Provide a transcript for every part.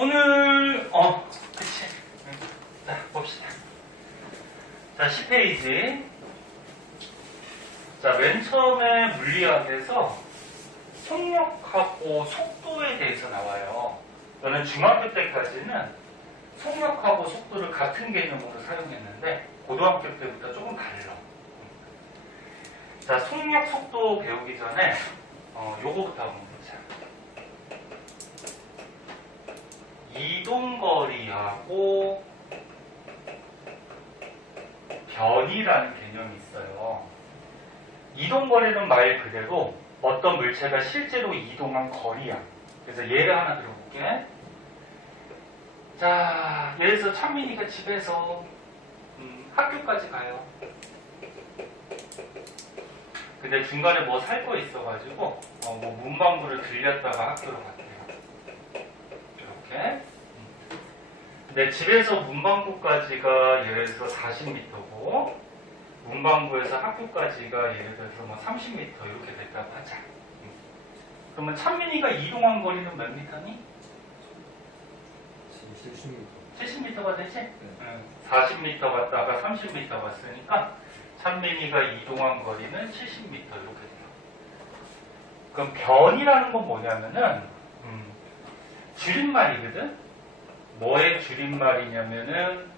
오늘 그치. 자, 봅시다. 자, 10페이지. 자, 맨 처음에 물리학에서 속력하고 속도에 대해서 나와요. 저는 중학교 때까지는 속력하고 속도를 같은 개념으로 사용했는데 고등학교 때부터 조금 달라. 자, 속력, 속도 배우기 전에 요거부터 한번 보자. 이동거리하고 변이라는 개념이 있어요. 이동거리는 말 그대로 어떤 물체가 실제로 이동한 거리야. 그래서 예를 하나 들어볼게. 자, 예를 들어서 찬민이가 집에서 학교까지 가요. 근데 중간에 뭐 살 거 있어가지고 뭐 문방구를 들렸다가 학교로 갔대요. 이렇게. 근데 집에서 문방구까지가 예를 들어서 40m고 문방구에서 학교까지가 예를 들어서 뭐 30m 이렇게 됐다고 하자. 그러면 찬민이가 이동한 거리는 몇 미터니? 70m가 되지? 네. 40m 갔다가 30m 갔으니까 찬민이가 이동한 거리는 70m 이렇게 돼요. 그럼 변이라는 건 뭐냐면은 줄임말이거든? 뭐의 줄임말이냐면은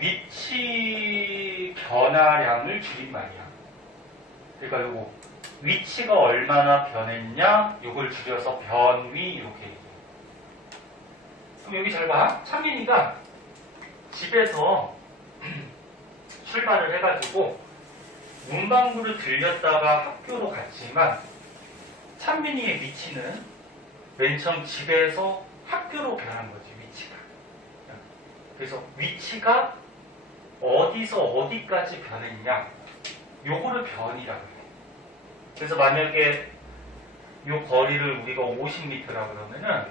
위치 변화량을 줄임말이야. 그러니까 요거 위치가 얼마나 변했냐 요걸 줄여서 변위 이렇게 얘기해. 그럼 여기 잘 봐. 찬민이가 집에서 출발을 해가지고 문방구를 들렸다가 학교로 갔지만 찬민이의 위치는 맨 처음 집에서 학교로 변한 거지, 위치가. 그래서 위치가 어디서 어디까지 변했냐 요거를 변이라고 해. 그래서 만약에 요 거리를 우리가 50m라고 그러면은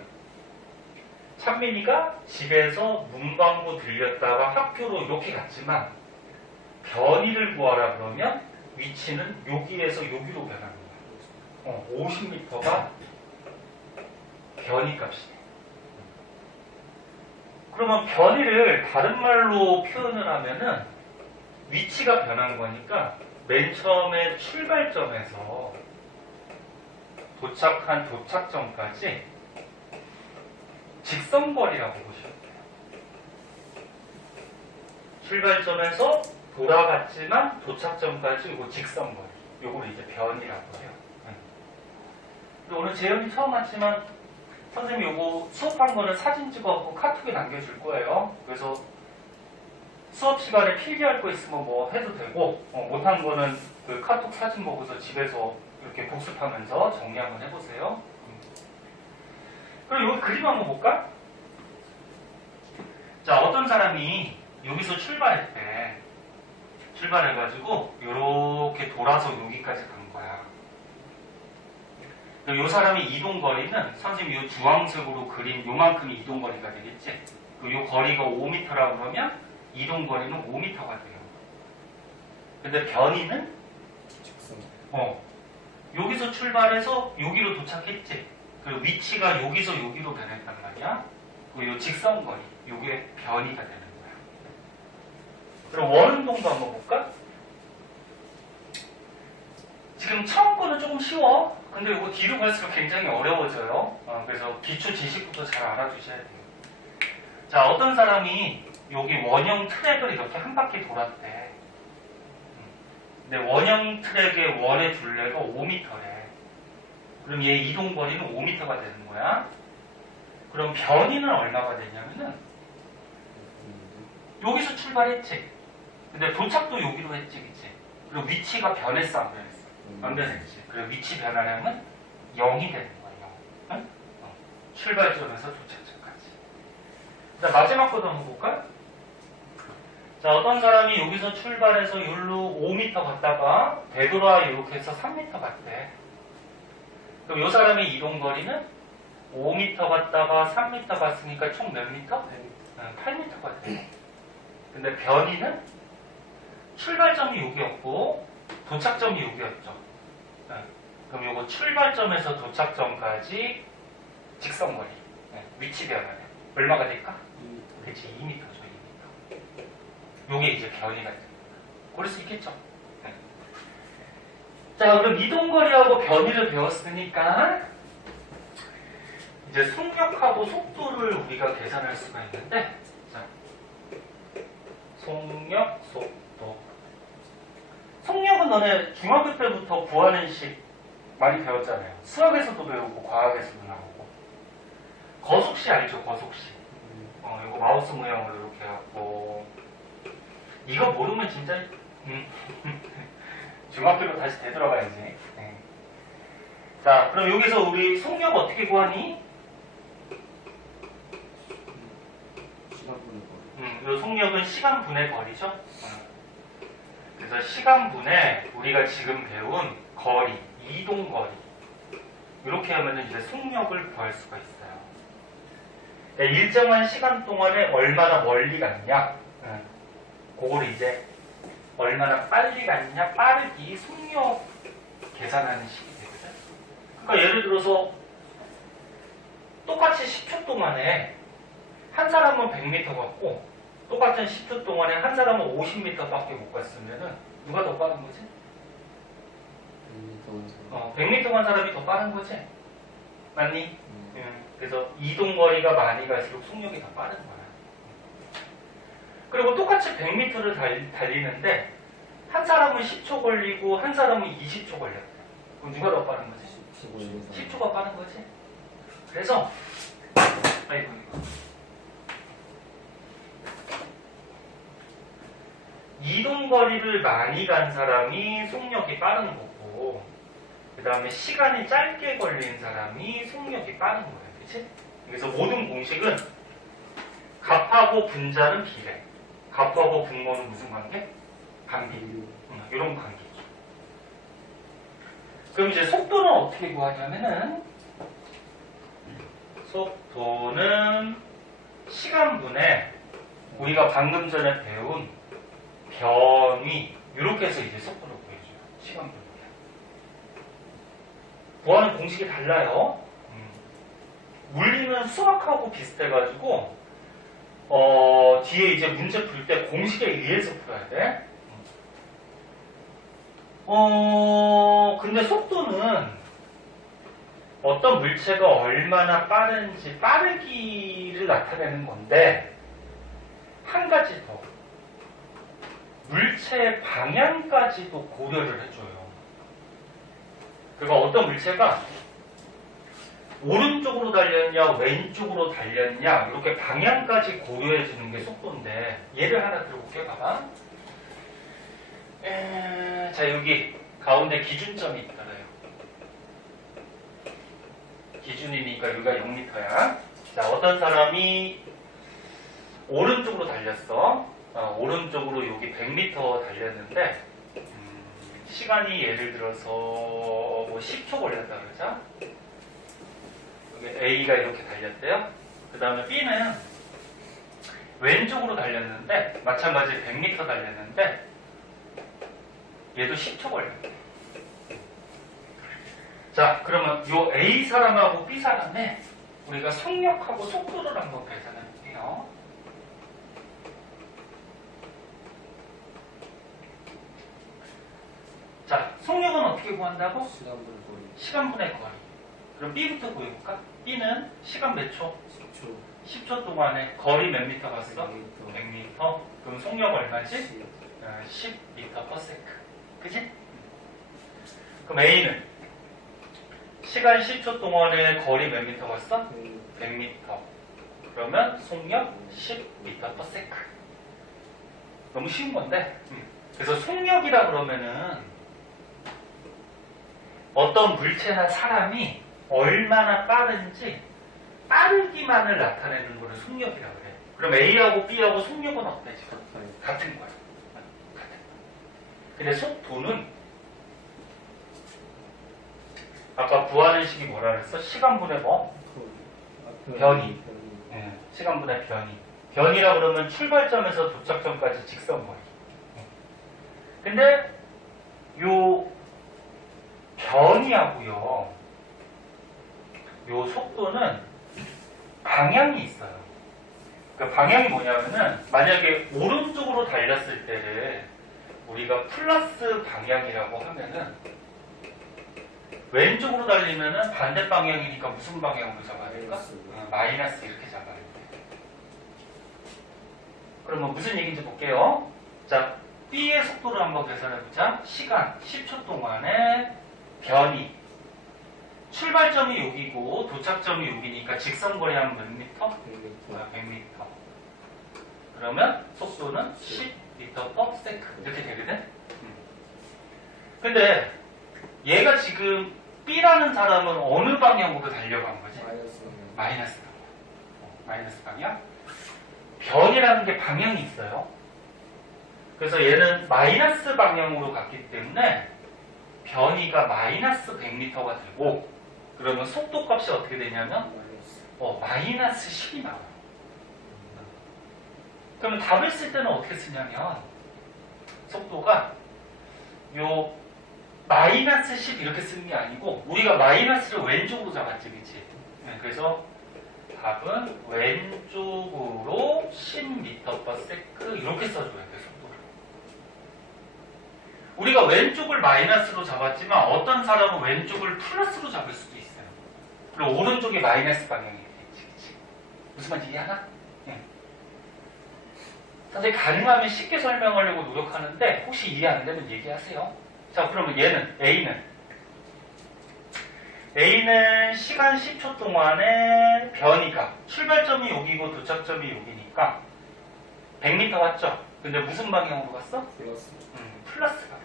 찬민이가 집에서 문방구 들렸다가 학교로 이렇게 갔지만 변이를 구하라 그러면 위치는 여기에서 여기로 변하는 거야. 50m가 변이 값이네. 그러면 변이를 다른 말로 표현을 하면은 위치가 변한 거니까 맨 처음에 출발점에서 도착한 도착점까지 직선거리라고 보시면 돼요. 출발점에서 돌아갔지만 도착점까지 이거 직선거리. 요거를 이제 변이라고 해요. 오늘 재현이 처음 왔지만 선생님이 요거 수업한 거는 사진 찍어갖고 카톡에 남겨줄 거예요. 그래서 수업 시간에 필기할 거 있으면 뭐 해도 되고 못한 거는 그 카톡 사진 보고서 집에서 이렇게 복습하면서 정리 한번 해보세요. 그럼 여기 그림 한번 볼까? 자, 어떤 사람이 여기서 출발했대. 출발해가지고 이렇게 돌아서 여기까지 간 거야. 이 사람의 이동거리는 선생님이 이 주황색으로 그린 요만큼이 이동거리가 되겠지? 이 거리가 5m라고 그러면 이동거리는 5m가 돼요. 근데 변이는 여기서 출발해서 여기로 도착했지? 그리고 위치가 여기서 여기로 변했단 말이야. 그리고 이 직선거리, 이게 변이가 되는 거야. 그럼 원운동도 한번 볼까? 지금 처음 거는 조금 쉬워. 근데 이거 뒤로 갈수록 굉장히 어려워져요. 그래서 기초 지식부터 잘 알아두셔야 돼요. 자, 어떤 사람이 여기 원형 트랙을 이렇게 한 바퀴 돌았대. 근데 원형 트랙의 원의 둘레가 5m래. 그럼 얘 이동거리는 5m가 되는 거야. 그럼 변이는 얼마가 되냐면은 여기서 출발했지. 근데 도착도 여기로 했지, 그치? 그리고 위치가 변했어, 안 변했어? 안 변했지. 그리고 위치 변화량은 0이 되는 거예요. 응? 출발점에서 도착점까지. 자, 마지막 것도 한번 볼까? 자, 어떤 사람이 여기서 출발해서 여기로 5m 갔다가 되돌아 이렇게 해서 3m 갔대. 그럼 이 사람의 이동거리는 5m 갔다가 3m 갔으니까 총 몇 미터? 8m가 돼. 근데 변이는 출발점이 여기였고 도착점이 여기였죠. 그럼 이거 출발점에서 도착점까지 직선거리. 위치 변화량. 얼마가 될까? 그치, 2m죠, 2m. 요게 이제 변이가 됩니다. 그럴 수 있겠죠? 네. 자, 그럼 이동거리하고 변이를 배웠으니까, 이제 속력하고 속도를 우리가 계산할 수가 있는데, 자, 속력, 속도. 속력은 너네 중학교 때부터 구하는 식 많이 배웠잖아요. 수학에서도 배우고, 과학에서도 나오고. 거속시 알죠, 거속시. 이거 마우스 모양으로 이렇게 해갖고. 이거 모르면 진짜, 중학교로 다시 되돌아가야지. 네. 자, 그럼 여기서 우리 속력 어떻게 구하니? 이 속력은 시간분의 거리죠. 그래서 시간분의 우리가 지금 배운 거리, 이동거리. 이렇게 하면 이제 속력을 구할 수가 있어요. 일정한 시간 동안에 얼마나 멀리 갔냐, 그거를 이제 얼마나 빨리 갔냐, 빠르기, 속력 계산하는 식이 되거든. 그러니까 예를 들어서 똑같이 10초 동안에 한 사람은 100m 갔고 똑같은 10초 동안에 한 사람은 50m밖에 못 갔으면은 누가 더 빠른 거지? 100m 간 사람이 더 빠른 거지? 맞니? 그래서 이동거리가 많이 갈수록 속력이 더 빠른 거야. 그리고 똑같이 100m를 달리는데 한 사람은 10초 걸리고 한 사람은 20초 걸렸대. 그럼 누가 더 빠른 거지? 10초가 빠른 거지? 그래서 아이고 이거 이동거리를 많이 간 사람이 속력이 빠른 거고 그 다음에 시간이 짧게 걸린 사람이 속력이 빠른 거예요. 그치? 그래서 모든 공식은 값하고 분자는 비례, 값하고 분모는 무슨 관계? 관계. 이런 관계죠. 그럼 이제 속도는 어떻게 구하냐면은 속도는 시간분의 우리가 방금 전에 배운 변위 이렇게 해서 이제 속도를 구해줘요. 시간분의 구하는 공식이 달라요. 물리는 수학하고 비슷해가지고 뒤에 이제 문제 풀 때 공식에 의해서 풀어야 돼. 근데 속도는 어떤 물체가 얼마나 빠른지 빠르기를 나타내는 건데 한 가지 더 물체의 방향까지도 고려를 해줘요. 그러니까 어떤 물체가 오른쪽으로 달렸냐 왼쪽으로 달렸냐 이렇게 방향까지 고려해 주는 게 속도인데 예를 하나 들어볼게요. 봐봐. 자 여기 가운데 기준점이 있잖아요. 기준이니까 여기가 0m야. 자 어떤 사람이 오른쪽으로 달렸어. 오른쪽으로 여기 100m 달렸는데 시간이 예를 들어서 뭐 10초 걸렸다 그러자. A가 이렇게 달렸대요. 그 다음에 B는 왼쪽으로 달렸는데 마찬가지 100m 달렸는데 얘도 10초 걸렸대. 자 그러면 요 A 사람하고 B 사람의 우리가 속력하고 속도를 한번 계산해 볼게요. 자 속력은 어떻게 구한다고? 시간분의 거리. 그럼 B부터 구해볼까? B는 시간 몇 초? 10초. 10초 동안에 거리 몇 미터 갔어? 100m. 그럼 속력 얼마지? 10m/s. 그치? 그럼 A는 시간 10초 동안에 거리 몇 미터 갔어? 100m. 그러면 속력 10m/s. 너무 쉬운 건데. 그래서 속력이라 그러면은 어떤 물체나 사람이 얼마나 빠른지 빠르기만을 나타내는 거를 속력이라고 그래. 그럼 A하고 B하고 속력은 어때 지금? 같은 거야. 같은 거야. 근데 속도는 아까 구하는 식이 뭐라 그랬어? 시간분의 뭐? 변이. 시간분의 변이. 변이라 그러면 출발점에서 도착점까지 직선거리. 근데 요 변이하고요. 요 속도는 방향이 있어요. 그 방향이 뭐냐면은 만약에 오른쪽으로 달렸을 때를 우리가 플러스 방향이라고 하면은 왼쪽으로 달리면은 반대 방향이니까 무슨 방향으로 잡아야 될까? 마이너스 이렇게 잡아야 돼. 그러면 무슨 얘기인지 볼게요. 자, B의 속도를 한번 계산해보자. 시간 10초 동안에 변이. 출발점이 여기고 도착점이 여기니까 직선거리 하면 몇 미터? 100m. 그러면 속도는 10m/s 이렇게 되거든? 근데 얘가 지금 B라는 사람은 어느 방향으로 달려간 거지? 마이너스 방향. 마이너스 방향? 변이라는 게 방향이 있어요. 그래서 얘는 마이너스 방향으로 갔기 때문에 변이가 마이너스 100m가 되고 그러면 속도 값이 어떻게 되냐면 마이너스 10이 나와요. 그러면 답을 쓸 때는 어떻게 쓰냐면 속도가 요 마이너스 10 이렇게 쓰는 게 아니고 우리가 마이너스를 왼쪽으로 잡았지, 그치? 네, 그래서 답은 왼쪽으로 10m/s 이렇게 써줘야 돼, 속도를. 우리가 왼쪽을 마이너스로 잡았지만 어떤 사람은 왼쪽을 플러스로 잡을 수도 있어요. 그리고 오른쪽이 마이너스 방향이 되겠지, 그치? 무슨 말인지 이해하나? 네. 선생님 가능하면 쉽게 설명하려고 노력하는데 혹시 이해 안 되면 얘기하세요. 자, 그러면 얘는 A는 시간 10초 동안에 변이가 출발점이 여기고 도착점이 여기니까 100m 왔죠? 근데 무슨 방향으로 갔어? 플러스 방향.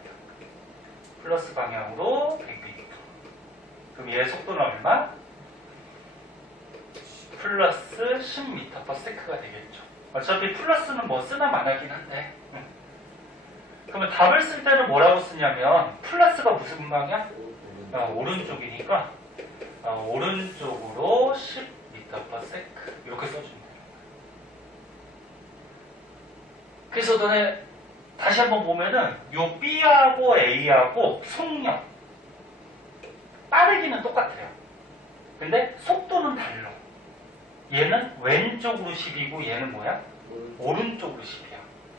플러스 방향으로 100m. 그럼 얘 속도는 얼마? 플러스 10m/s가 되겠죠. 어차피 플러스는 뭐 쓰나 마나긴 한데. 그러면 답을 쓸 때는 뭐라고 쓰냐면 플러스가 무슨 방향? 오른쪽이니까 오른쪽으로 10m/s 이렇게 써주면 돼요. 그래서 너네 다시 한번 보면은 요 B하고 A하고 속력 빠르기는 똑같아요. 근데 속도는 달라. 얘는 왼쪽으로 10이고 얘는 뭐야? 오른쪽으로 10이야.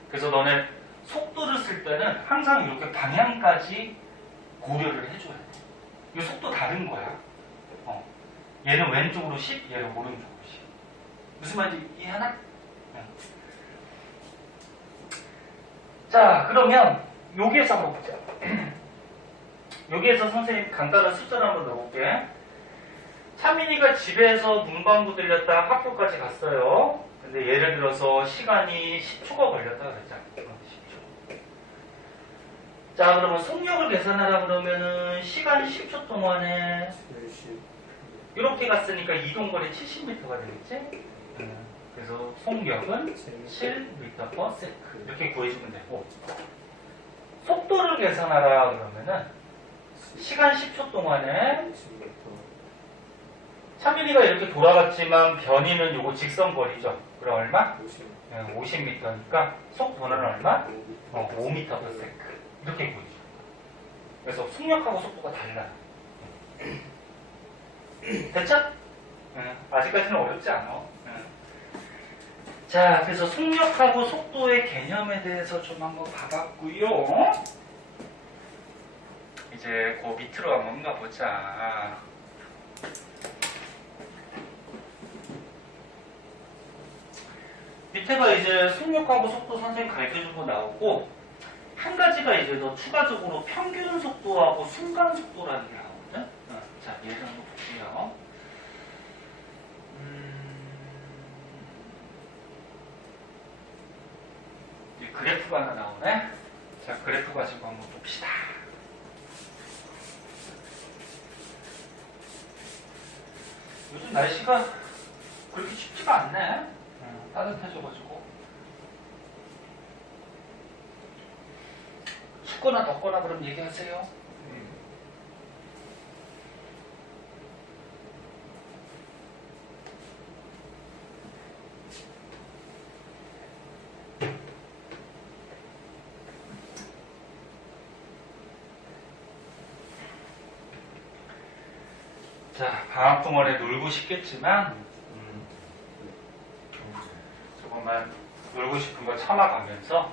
그래서 너네 속도를 쓸 때는 항상 이렇게 방향까지 고려를 해줘야 돼. 이 속도 다른 거야. 얘는 왼쪽으로 10, 얘는 오른쪽으로 10. 무슨 말인지 이해하나? 자, 그러면 여기에서 한번 보자. 여기에서 선생님 간단한 숫자를 한번 넣어볼게. 차민이가 집에서 문방구 들렸다 학교까지 갔어요. 근데 예를 들어서 시간이 10초가 걸렸다 그랬잖아. 10초. 자, 그러면 속력을 계산하라 그러면은 시간 10초 동안에 이렇게 갔으니까 이동거리 70m가 되겠지? 그래서 속력은 7m/s 이렇게 구해주면 되고 속도를 계산하라 그러면은 시간 10초 동안에 차민이가 이렇게 돌아갔지만 변이는 요거 직선거리죠. 그럼 얼마? 50m니까 속도는 얼마? 5m/s 이렇게 보이죠. 그래서 속력하고 속도가 달라요. 됐죠? 아직까지는 어렵지 않아. 자, 그래서 속력하고 속도의 개념에 대해서 좀 한번 봐봤고요. 이제 그 밑으로 한번 가보자. 밑에가 이제 속력하고 속도 선생님 가르쳐준 거 나오고 한 가지가 이제 더 추가적으로 평균 속도하고 순간 속도라는 게 나오거든. 자, 예를 한번 볼게요. 그래프가 하나 나오네. 자, 그래프 가지고 한번 봅시다. 요즘 날씨가 그렇게 춥지가 않네. 따뜻해져가지고. 춥거나 덥거나 그럼 얘기하세요. 자, 방학 동안에 놀고 싶겠지만 너만 놀고 싶은 거 참아가면서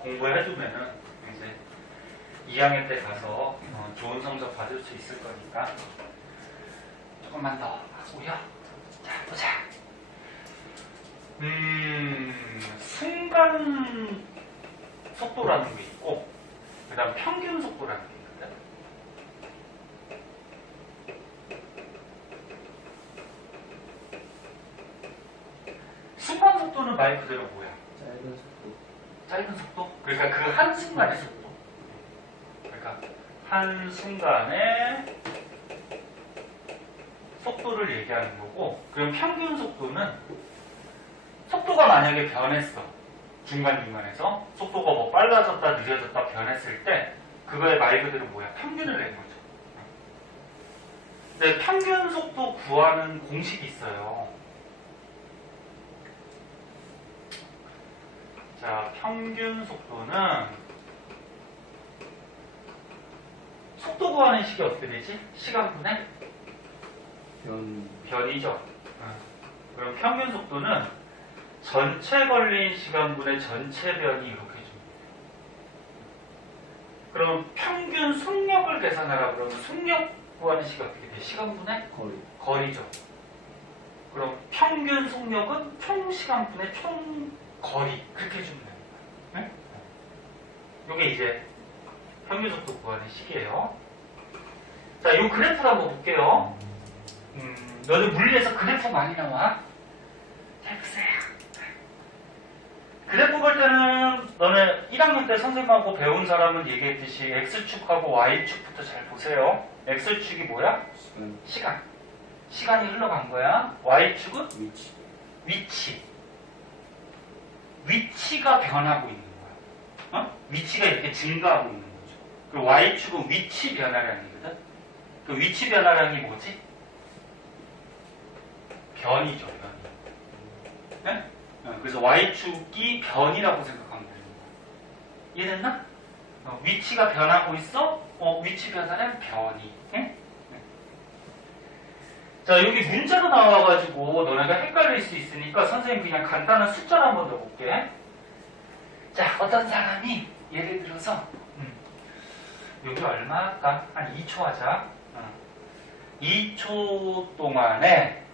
공부해두면은 이제 2학년 때 가서 좋은 성적 받을 수 있을 거니까 조금만 더 하고요. 자, 보자. 순간 속도라는 게 있고, 그 다음 평균 속도라는 게 있거든. 순간 속도는 말 그대로 뭐야? 짧은 속도. 짧은 속도? 그러니까 그 한순간의 속도. 그러니까 한순간의 속도를 얘기하는 거고, 그럼 평균 속도는 속도가 만약에 변했어. 중간중간에서 속도가 뭐 빨라졌다 늦어졌다 변했을 때 그거의 말 그대로 뭐야? 평균을 낸 거죠. 근데 평균 속도 구하는 공식이 있어요. 자, 평균 속도는 속도 구하는 식이 어떻게 되지? 시간분의 변이죠. 그럼 평균 속도는 전체 걸린 시간분의 전체 변이 이렇게 줍니다. 그럼 평균 속력을 계산하라 그러면 속력 구하는 식이 어떻게 돼? 시간분의 거리죠. 그럼 평균 속력은 총 시간분의 총 거리 그렇게 해주면 됩니다. 네? 이게 이제 평균 속도 구하는 식이에요. 자, 이 그래프를 한번 볼게요. 너는 물리에서 그래프 많이 나와? 잘 보세요. 그래프 볼 때는 너네 1학년 때 선생님하고 배운 사람은 얘기했듯이 X축하고 Y축부터 잘 보세요. X축이 뭐야? 시간. 시간이 흘러간 거야. Y축은? 위치. 위치가 변하고 있는 거야. 위치가 이렇게 증가하고 있는 거죠. 그리고 Y축은 위치 변화량이거든. 그 위치 변화량이 뭐지? 변이죠, 변이. 네? 그래서 Y축이 변이라고 생각하면 되는 거야. 이해됐나? 위치가 변하고 있어? 위치 변화량 변이. 네? 자, 여기 문자로 나와가지고 너네가 헷갈릴 수 있으니까 선생님 그냥 간단한 숫자를 한번 넣어볼게. 자, 어떤 사람이 예를 들어서 여기 얼마 할까? 한 2초 하자. 2초 동안에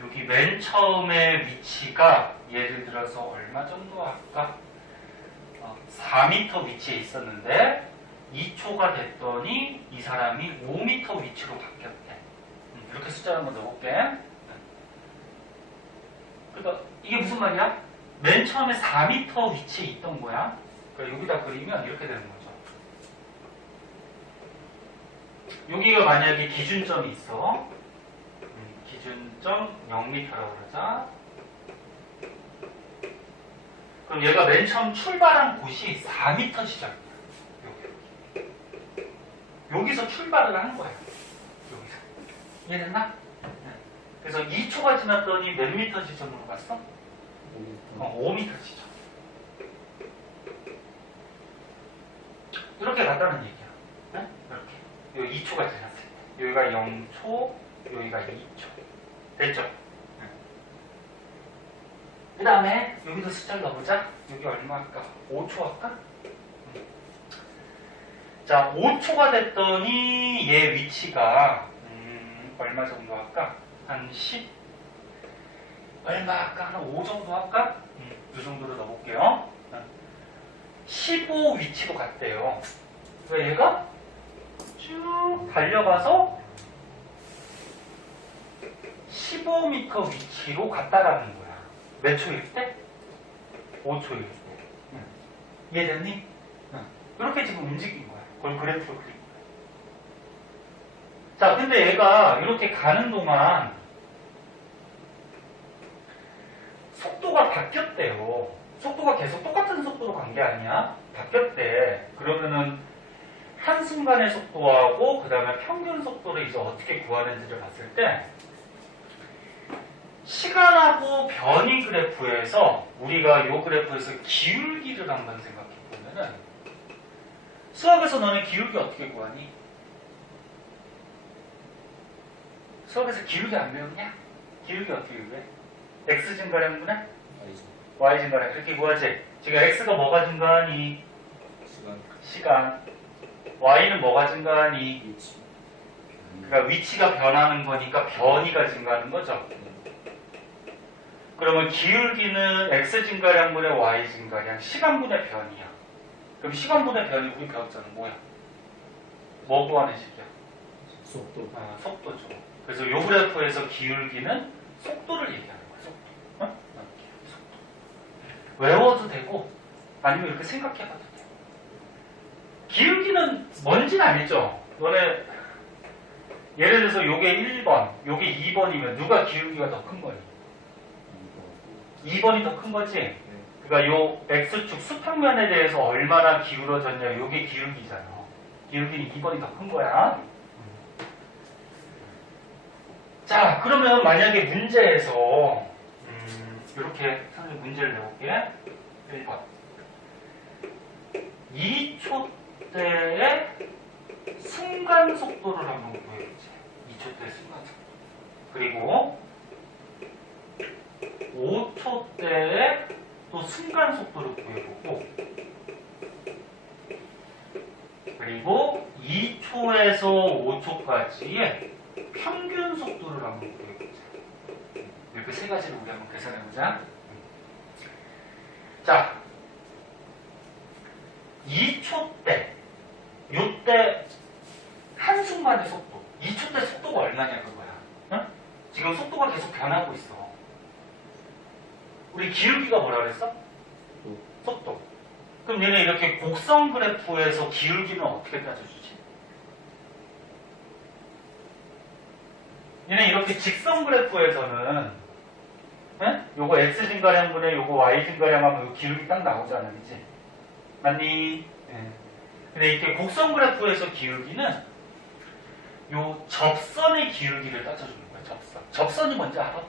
여기 맨 처음에 위치가 예를 들어서 얼마 정도 할까? 4m 위치에 있었는데 2초가 됐더니 이 사람이 5m 위치로 바뀌었대. 이렇게 숫자를 한번 넣어볼게. 그러니까 이게 무슨 말이야? 맨 처음에 4m 위치에 있던 거야. 그러니까 여기다 그리면 이렇게 되는 거죠. 여기가 만약에 기준점이 있어. 기준점 0m라고 그러자. 그럼 얘가 맨 처음 출발한 곳이 4m 지점이야. 여기서 출발을 한 거예요. 여기서. 이해됐나? 그래서 2초가 지났더니 몇 미터 지점으로 갔어? 5m 지점. 이렇게 갔다는 얘기야. 네? 이렇게. 여기 2초가 지났을 때. 여기가 0초, 여기가 2초. 됐죠? 네. 그 다음에 여기도 숫자를 넣어보자. 여기 얼마 할까? 5초 할까? 자, 5초가 됐더니 얘 위치가 얼마 정도 할까? 한 10? 얼마 할까? 한 5 정도 할까? 이 정도로 넣어볼게요. 15 위치로 갔대요. 왜 얘가 쭉 달려가서 15m 위치로 갔다라는 거야. 몇 초일 때? 5초일 때. 이해됐니? 이렇게 지금 움직인 거야. 그걸 그래프로 그린 거야. 자, 근데 얘가 이렇게 가는 동안 속도가 바뀌었대요. 속도가 계속 똑같은 속도로 간 게 아니야. 바뀌었대. 그러면은 한순간의 속도하고 그 다음에 평균 속도를 이제 어떻게 구하는지를 봤을 때 시간하고 변이 그래프에서 우리가 이 그래프에서 기울기를 한번 생각해 보면은 수학에서 너네 기울기 어떻게 구하니? 수학에서 기울기 안 배웠냐? 기울기 어떻게 구해? x 증가량분의 아니죠. y 증가량 그렇게 구하지. 지금 x가 뭐가 증가하니? 시간. y는 뭐가 증가하니? 위치. 그러니까 위치가 변하는 거니까 변이가 증가하는 거죠. 그러면 기울기는 x 증가량분의 y 증가량, 시간분의 변이야. 그럼 시간분의 변이 우리 배웠잖아. 뭐야? 뭐 구하는 식이야? 속도. 속도죠. 그래서 요 그래프에서 기울기는 속도를 얘기하는 거야. 속도. 속도. 외워도 되고 아니면 이렇게 생각해봐도 돼. 기울기는 뭔지는 알죠? 너네 예를 들어서 요게 1번, 요게 2번이면 누가 기울기가 더 큰 거니? 2번이 더 큰 거지? 그러니까 요 x축 수평면에 대해서 얼마나 기울어졌냐 요게 기울기잖아. 기울기는 2번이 더 큰 거야. 자, 그러면 만약에 문제에서 이렇게 선생님 문제를 내볼게. 1번 2초 때의 순간 속도를 한번 구해보자. 2초 때의 순간 속도. 그리고 5초 때의 또 순간 속도를 구해보고, 그리고 2초에서 5초까지의 평균 속도를 한번 구해보자. 이렇게 세 가지를 우리 한번 계산해보자. 자, 2초 때, 요때 한순간의 속도, 2초 때 속도가 얼마냐 그거야. 응? 지금 속도가 계속 변하고 있어. 우리 기울기가 뭐라 그랬어? 속도. 그럼 얘네 이렇게 곡선 그래프에서 기울기는 어떻게 따져주지? 얘네 이렇게 직선 그래프에서는 요거 x 증가량분의 요거 y 증가량하면 요 기울기 딱 나오잖아, 그치? 맞니? 근데 이렇게 곡선 그래프에서 기울기는 요 접선의 기울기를 따져주는 거야, 접선. 접선이 뭔지 알아?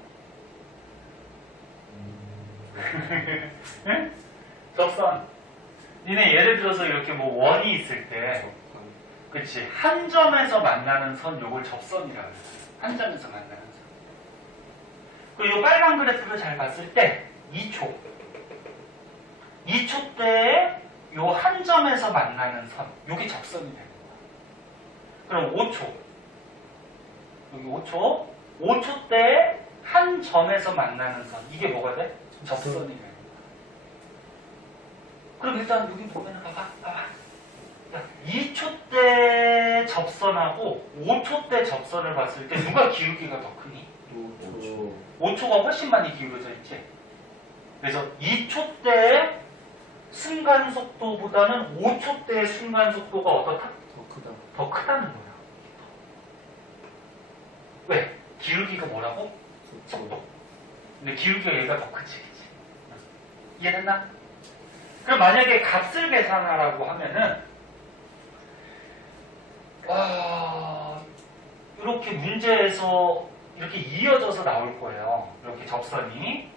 응? 접선. 니네 예를 들어서 이렇게 뭐 원이 있을 때, 그치? 한 점에서 만나는 선, 요걸 접선이라고 해요. 한 점에서 만나는 선. 그리고 요 빨간 그래프를 잘 봤을 때, 2초. 2초 때에 요 한 점에서 만나는 선, 요게 접선이 되는 거야. 그럼 5초. 여기 5초. 5초 때에 한 점에서 만나는 선, 이게 뭐가 돼? 접선이 되는 거야. 그럼 일단 여기 보면 봐봐. 2초 때 접선하고 5초 때 접선을 봤을 때 누가 기울기가 더 크니? 5초가 훨씬 많이 기울어져 있지. 그래서 2초 때의 순간 속도보다는 5초 때의 순간 속도가 어떻다? 더 크다는 거야. 왜? 기울기가 뭐라고? 속도. 근데 기울기가 얘가 더 크지, 그치? 이해됐나? 그럼 만약에 값을 계산하라고 하면은, 이렇게 문제에서 이렇게 이어져서 나올 거예요. 이렇게 접선이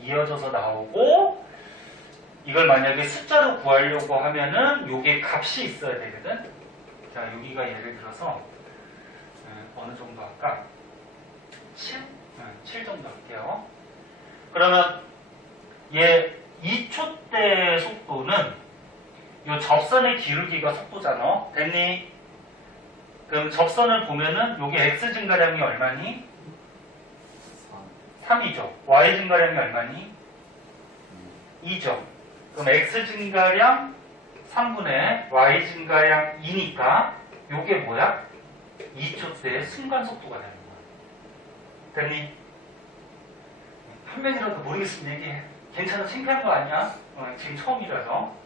이어져서 나오고, 이걸 만약에 숫자로 구하려고 하면은 요게 값이 있어야 되거든. 자, 여기가 예를 들어서 어느 정도 할까? 7? 7 정도 할게요. 그러면 얘 2초 때 속도는 요 접선의 기울기가 속도잖아. 됐니? 그럼 접선을 보면은 요게 x 증가량이 얼마니? 3이죠. y 증가량이 얼마니? 2죠. 그럼 x 증가량 3분의 y 증가량 2니까 요게 뭐야? 2초 때의 순간 속도가 되는 거야. 됐니? 한 명이라도 모르겠으면 얘기해. 괜찮아? 창피한 거 아니야? 지금 처음이라서.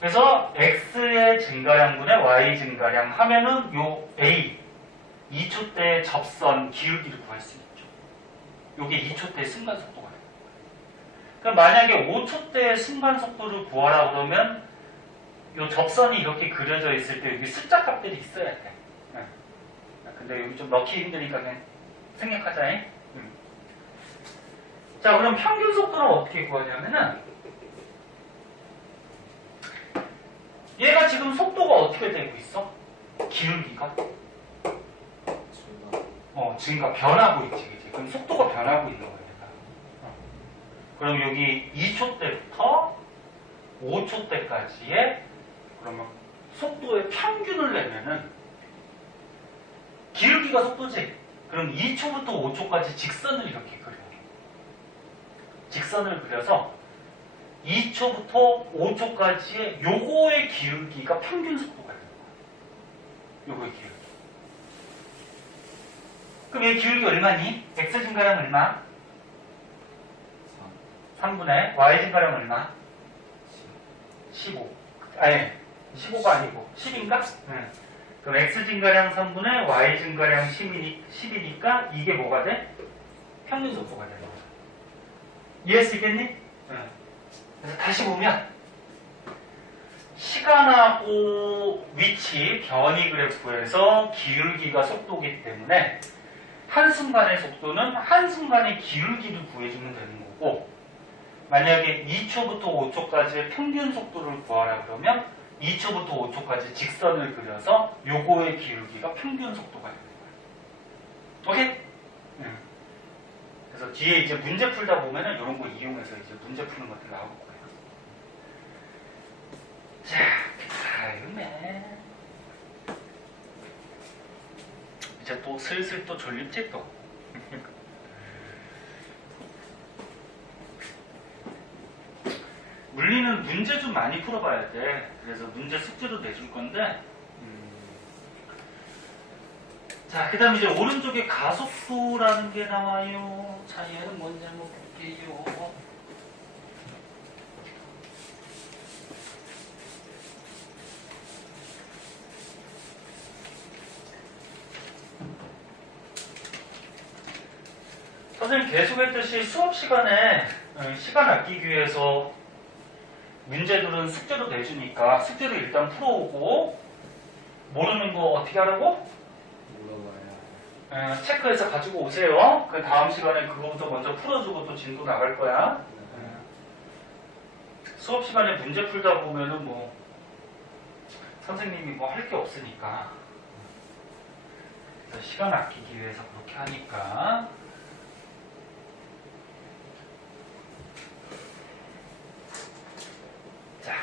그래서 x의 증가량분의 y 증가량 하면은 요 a 2초 때 접선 기울기를 구할 수 있죠. 요게 2초 때 순간 속도가 돼요. 그럼 만약에 5초 때 순간 속도를 구하라 그러면 요 접선이 이렇게 그려져 있을 때 여기 숫자 값들이 있어야 돼. 근데 여기 좀 넣기 힘드니까 그냥 생략하자. 자, 그럼 평균 속도를 어떻게 구하냐면은 얘가 지금 속도가 어떻게 되고 있어? 기울기가 증가, 변하고 있지, 그치? 그럼 속도가 변하고 있는 거야, 얘가. 그럼 여기 2초 때부터 5초 때까지의 그러면 속도의 평균을 내면은 기울기가 속도지? 그럼 2초부터 5초까지 직선을 이렇게 그려. 직선을 그려서 2초부터 5초까지의 요거의 기울기가 평균 속도가 되는 거야. 요거의 기울기. 그럼 얘 기울기 얼마니? x 증가량 얼마? 3분의 y 증가량 얼마? 15. 아니, 15가 아니고 10인가? 응. 그럼 x 증가량 3분의 y 증가량 10이니까 이게 뭐가 돼? 평균 속도가 되는 거야. 이해했겠니? 응. 그래서 다시 보면 시간하고 위치, 변이 그래프에서 기울기가 속도이기 때문에 한순간의 속도는 한순간의 기울기를 구해주면 되는 거고, 만약에 2초부터 5초까지의 평균 속도를 구하라 그러면 2초부터 5초까지 직선을 그려서 요거의 기울기가 평균 속도가 되는 거예요. 오케이? 응. 그래서 뒤에 이제 문제 풀다 보면은 이런 거 이용해서 이제 문제 푸는 것들 나올 거예요. 자, 다음에 이제 또 슬슬 또 졸립지 또. 물리는 문제 좀 많이 풀어봐야 돼. 그래서 문제 숙제도 내줄 건데. 자, 그 다음에 이제 오른쪽에 가속도라는 게 나와요. 자, 얘는 뭔지 한번 볼게요. 선생님 계속했듯이 수업 시간에 시간 아끼기 위해서 문제들은 숙제로 내주니까 숙제를 일단 풀어오고, 모르는 거 어떻게 하라고? 물어봐요. 체크해서 가지고 오세요. 그 다음 시간에 그거부터 먼저 풀어주고 또 진도 나갈 거야. 수업 시간에 문제 풀다 보면은 뭐 선생님이 뭐 할 게 없으니까, 그래서 시간 아끼기 위해서 그렇게 하니까. 자,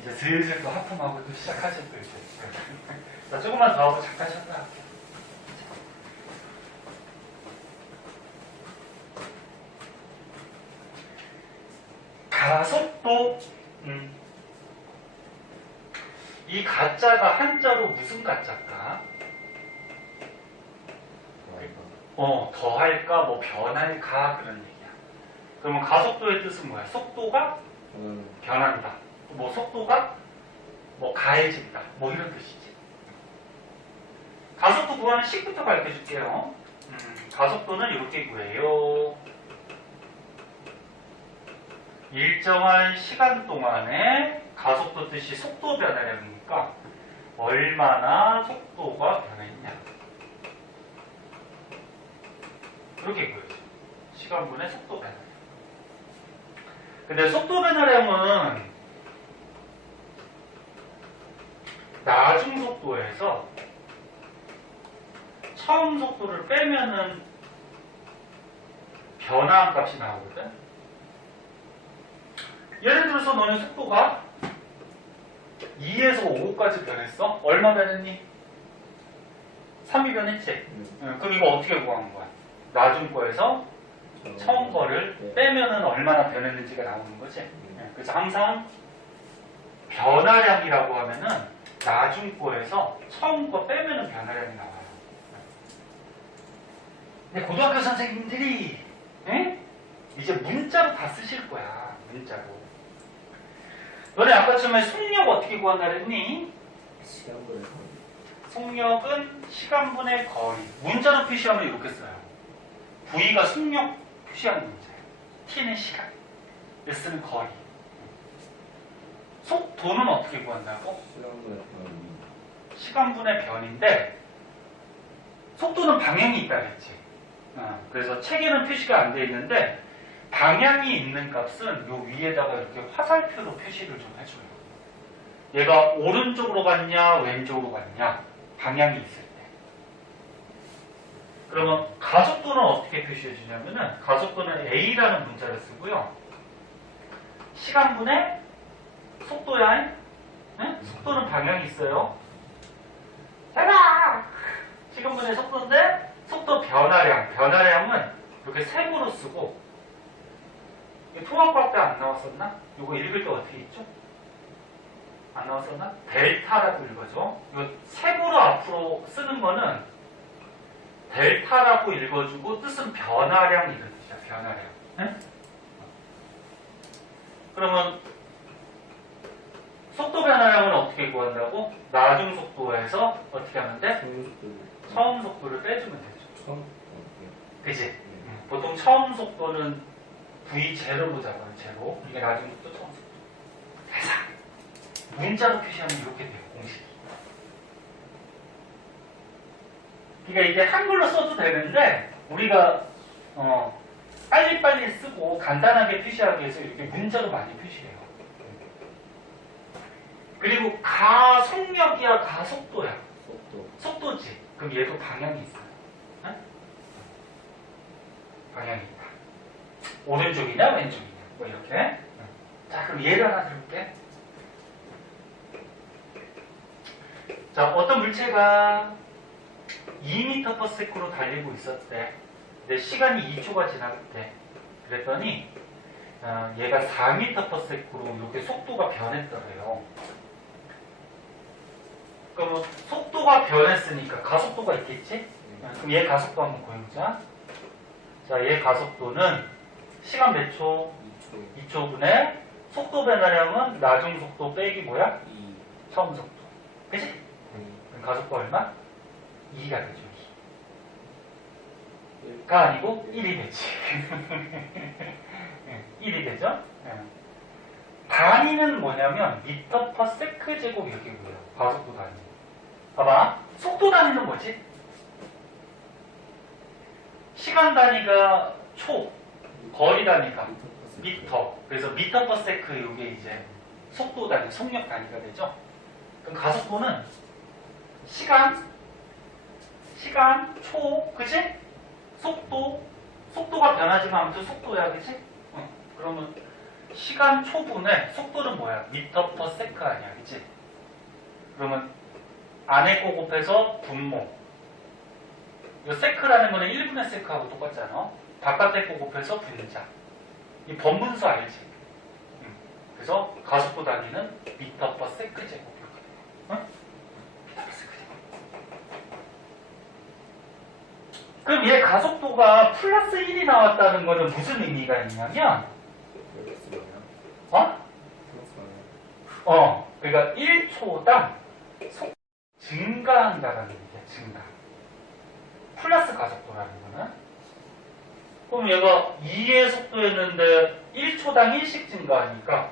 이제 슬슬 또 하품하고 또 시작하셨죠, 이제. 자, 조금만 더 하고 잠깐 쉬었다 할게요. 가속도, 이 가짜가 한자로 무슨 가짜일까? 더할까, 뭐 변할까, 그런 얘기야. 그러면 가속도의 뜻은 뭐야? 속도가 변한다. 뭐 속도가 뭐 가해진다. 뭐 이런 뜻이지. 가속도 구하는 식부터 가르쳐 줄게요. 가속도는 이렇게 구해요. 일정한 시간 동안에 가속도 뜻이 속도 변화량이니까 얼마나 속도가 변했냐. 이렇게 구해줘. 시간분의 속도 변화량. 근데 속도 변화량은 나중 속도에서 처음 속도를 빼면은 변화한 값이 나오거든. 예를 들어서 너는 속도가 2에서 5까지 변했어? 얼마 변했니? 3이 변했지? 그럼 이거 어떻게 구하는 거야? 나중 거에서 처음 거를 빼면은 얼마나 변했는지가 나오는 거지. 그래서 항상 변화량이라고 하면은 나중 거에서 처음 거 빼면은 변화량이 나와요. 근데 고등학교 선생님들이 이제 문자로 다 쓰실 거야. 문자로. 너네 아까 처음에 속력 어떻게 구한다 그랬니? 시간분의 거리. 속력은 시간분의 거리. 문자로 표시하면 이렇게 써요. V가 속력 표시하는 문자예요. T는 시간, S는 거리. 속도는 어떻게 구한다고? 시간분의 거리. 시간분의 변인데 속도는 방향이 있다 그랬지. 그래서 책에는 표시가 안 돼 있는데 방향이 있는 값은 요 위에다가 이렇게 화살표로 표시를 좀 해줘요. 얘가 오른쪽으로 갔냐 왼쪽으로 갔냐 방향이 있을 때. 그러면 가속도는 어떻게 표시해 주냐면은 가속도는 A라는 문자를 쓰고요. 시간분의 속도야. 네? 속도는 방향이 있어요. 해봐! 시간분의 속도인데 속도 변화량은 이렇게 세모로 쓰고 통합과학 때 안 나왔었나? 이거 읽을 때 어떻게 있죠? 안 나왔었나? 델타라고 읽어줘. 이거 세모로 앞으로 쓰는 거는 델타라고 읽어주고 뜻은 변화량 이런 뜻이야. 변화량. 네? 그러면 속도 변화량은 어떻게 구한다고? 나중 속도에서 어떻게 하면 돼? 처음 속도를 빼주면 되죠. 처음? 그치? 보통 처음 속도는 V0로 잡아요. 제로. 이게 나중 속도 처음 속도. 그래서 문자로 표시하면 이렇게 돼요. 공식이. 그러니까 이게 한글로 써도 되는데 우리가 빨리빨리 쓰고 간단하게 표시하기 위해서 이렇게 문자로 많이 표시해요. 그리고 가속력이야 가속도야? 속도지. 그럼 얘도 방향이 있어요. 네? 방향이 있다. 오른쪽이냐 왼쪽이냐 뭐 이렇게. 자, 그럼 예를 하나 들어볼게. 자, 어떤 물체가 2m/s로 달리고 있었대. 근데 시간이 2초가 지났대. 그랬더니 얘가 4m/s로 이렇게 속도가 변했더래요. 그러면 속도가 변했으니까 가속도가 있겠지? 그럼 얘 가속도 한번 보여보자. 자, 얘 가속도는 시간 몇 초? 2초분에 속도 변화량은 나중 속도 빼기 뭐야? 처음 속도. 그치? 그럼 가속도 얼마? 2가 되죠. 2가 아니고 1이 되지. 1이 되죠? 단위는 뭐냐면 미터 퍼 세크 제곱 이렇게 보여요. 가속도 단위. 봐봐. 속도 단위는 뭐지? 시간 단위가 초, 거리 단위가 미터. 그래서 미터 퍼 세크 이게 이제 속도 단위, 속력 단위가 되죠. 그럼 가속도는 시간, 초, 그치? 속도가 변하지만 아무튼 속도야, 그치? 그러면 시간 초분의 속도는 뭐야? 미터 퍼 세크 아니야, 그치? 그러면 안에 거 곱해서 분모. 이 세크라는 거는 1분의 세크하고 똑같잖아. 바깥에 거 곱해서 분자. 이 번분수 알지? 그래서 가속도 단위는 미터 퍼 세크 제곱 이렇게 돼요. 응? 미터 퍼 세크 제곱. 그럼 얘 가속도가 플러스 1이 나왔다는 거는 무슨 의미가 있냐면 그러니까 1초당 속 증가한다라는 얘기야, 증가. 플러스 가속도라는 거는. 그럼 얘가 2의 속도였는데 1초당 1씩 증가하니까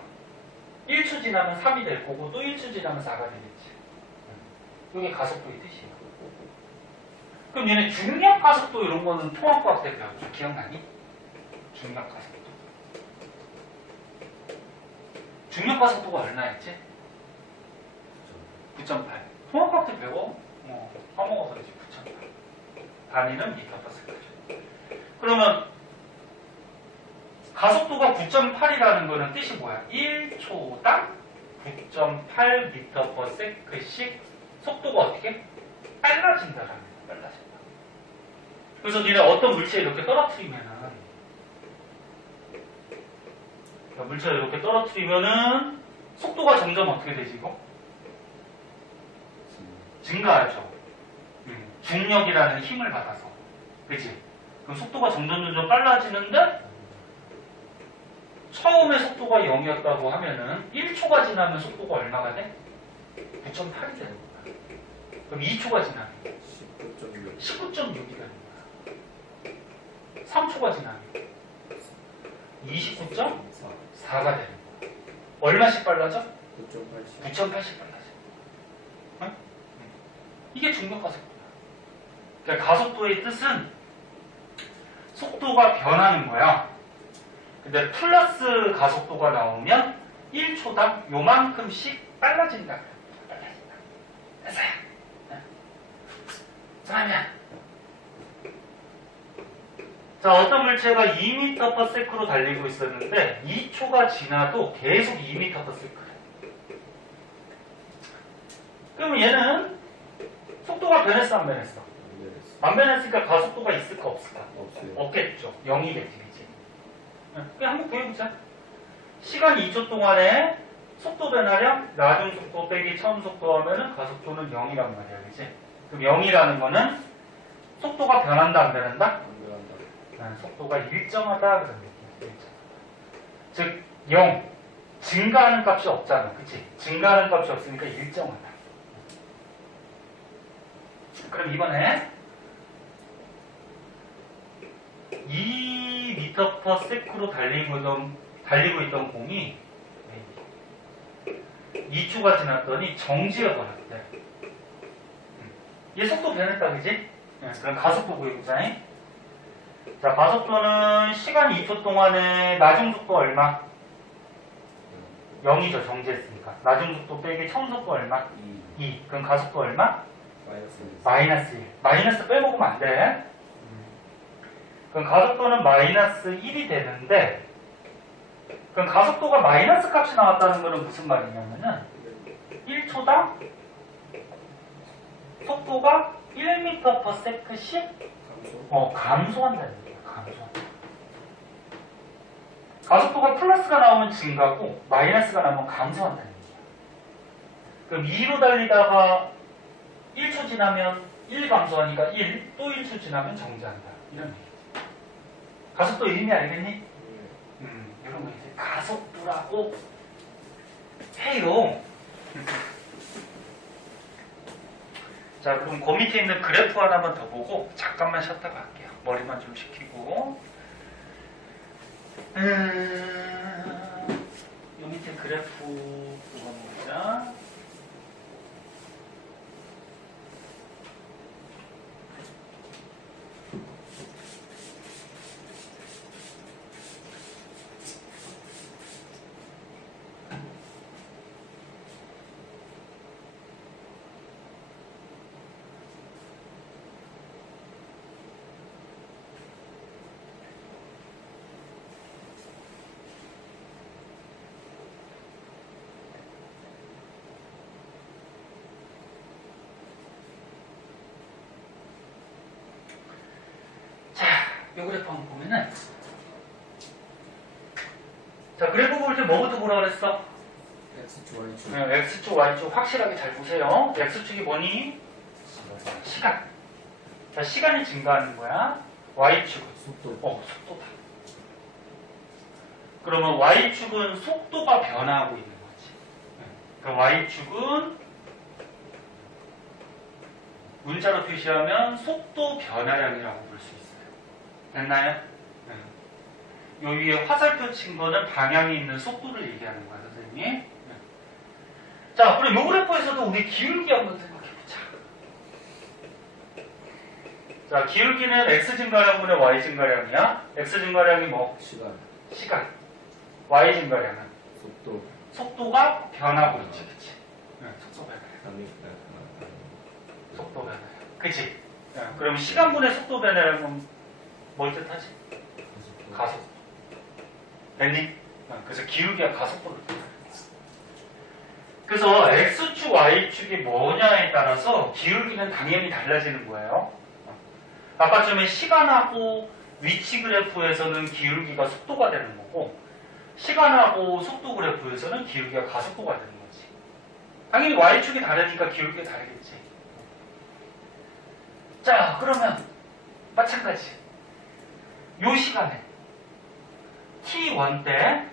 1초 지나면 3이 될 거고 또 1초 지나면 4가 되겠지. 이게 가속도의 뜻이에요. 그럼 얘네 중력 가속도 이런 거는 통합과학 때 배웠죠. 기억나니? 중력 가속도. 중력 가속도가 얼마였지? 9.8. 통합과학 때 배워? 까먹어서 그렇지. 9.8. 단위는 미터 퍼 세크죠. 그러면 가속도가 9.8이라는 거는 뜻이 뭐야? 1초당 9.8 미터 퍼 세크씩 속도가 어떻게? 빨라진다라는 거야. 빨라진다. 그래서 니네 어떤 물체를 이렇게 떨어뜨리면은 물체를 이렇게 떨어뜨리면은 속도가 점점 어떻게 되지 이거? 증가하죠. 중력이라는 힘을 받아서. 그치? 그럼 속도가 점점 빨라지는데 처음에 속도가 0이었다고 하면은 1초가 지나면 속도가 얼마가 돼? 9.8이 되는 거야. 그럼 2초가 지나면 19.6이 되는 거야. 3초가 지나면 29.4가 되는 거야. 얼마씩 빨라져? 9.8씩 빨라져. 응? 이게 중력 가속도야. 그러니까 가속도의 뜻은 속도가 변하는 거야. 근데 플러스 가속도가 나오면 1초당 요만큼씩 빨라진다. 빨라진다. 됐어요. 그러면 자, 어떤 물체가 2m/s로 달리고 있었는데 2초가 지나도 계속 2m/s. 그럼 얘는 속도가 변했어, 안 변했어? 안 변했으니까 가속도가 있을까 없을까? 없어요. 없겠죠. 0이겠지, 그치? 그냥 한번 보여보자. 시간 2초 동안에 속도 변화량 나중 속도 빼기 처음 속도 하면은 가속도는 0이란 말이야, 그치? 그럼 0이라는 거는 속도가 변한다, 안 변한다? 안 들어간다. 속도가 일정하다 그런 느낌이야. 즉 0 증가하는 값이 없잖아, 그치? 증가하는 값이 없으니까 일정하다. 그럼 이번에 2m/s로 달리고 있던 공이 2초가 지났더니 정지해 버렸대. 얘 속도 변했다, 그지? 그럼 가속도 구해보자. 자, 가속도는 시간 2초 동안에 나중 속도 얼마? 0이죠, 정지했으니까. 나중 속도 빼기 처음 속도 얼마? 2. 그럼 가속도 얼마? 마이너스. -1. 마이너스 빼먹으면 안 돼. 그럼 가속도는 -1이 되는데, 그럼 가속도가 마이너스 값이 나왔다는 것은 무슨 말이냐면은 1초당 속도가 1m/s씩 감소한다는 얘기예요. 감소한다. 가속도가 플러스가 나오면 증가고 마이너스가 나오면 감소한다는 얘기예요. 그럼 2로 달리다가 1초 지나면 1 감소하니까 1, 또 1초 지나면 정지한다. 이런 얘기죠. 가속도 의미 알겠니? 이런 거 이제 가속도라고 해요. 자, 그럼 그 밑에 있는 그래프 하나만 더 보고 잠깐만 쉬었다가 할게요. 머리만 좀 식히고. 요 밑에 그래프 그거 보자. 요 그래프 한번 보면은, 자, 그래프 볼 때 뭐부터 보라 그랬어? X축, Y축. X축, Y축 확실하게 잘 보세요. X축이 뭐니? 시간. 자, 시간이 증가하는 거야. Y축은? 속도. 속도다. 그러면 Y축은 속도가 변화하고 있는 거지. 그럼 Y축은 문자로 표시하면 속도 변화량이라고 볼 수 있어요. 됐나요? 요 위에 화살표 친 거는 방향이 있는 속도를 얘기하는 거야, 선생님이. 자, 그럼 요 그래프에서도 우리 기울기 한번 생각해보자. 자, 기울기는 X 증가량분의 Y 증가량이야. X 증가량이 뭐? 시간. Y 증가량은? 속도가 변하고 있지, 그치? 속도 변화. 속도 변화. 그치? 그럼 시간분의 속도 변화량은 뭘 뜻하지? 가속도. 됐니? 그래서 기울기가 가속도를 뜻하는 거야. 그래서 X축, Y축이 뭐냐에 따라서 기울기는 당연히 달라지는 거예요. 아까 전에 시간하고 위치 그래프에서는 기울기가 속도가 되는 거고, 시간하고 속도 그래프에서는 기울기가 가속도가 되는 거지. 당연히 Y축이 다르니까 기울기가 다르겠지. 자, 그러면 마찬가지. 요 시간에 T1 때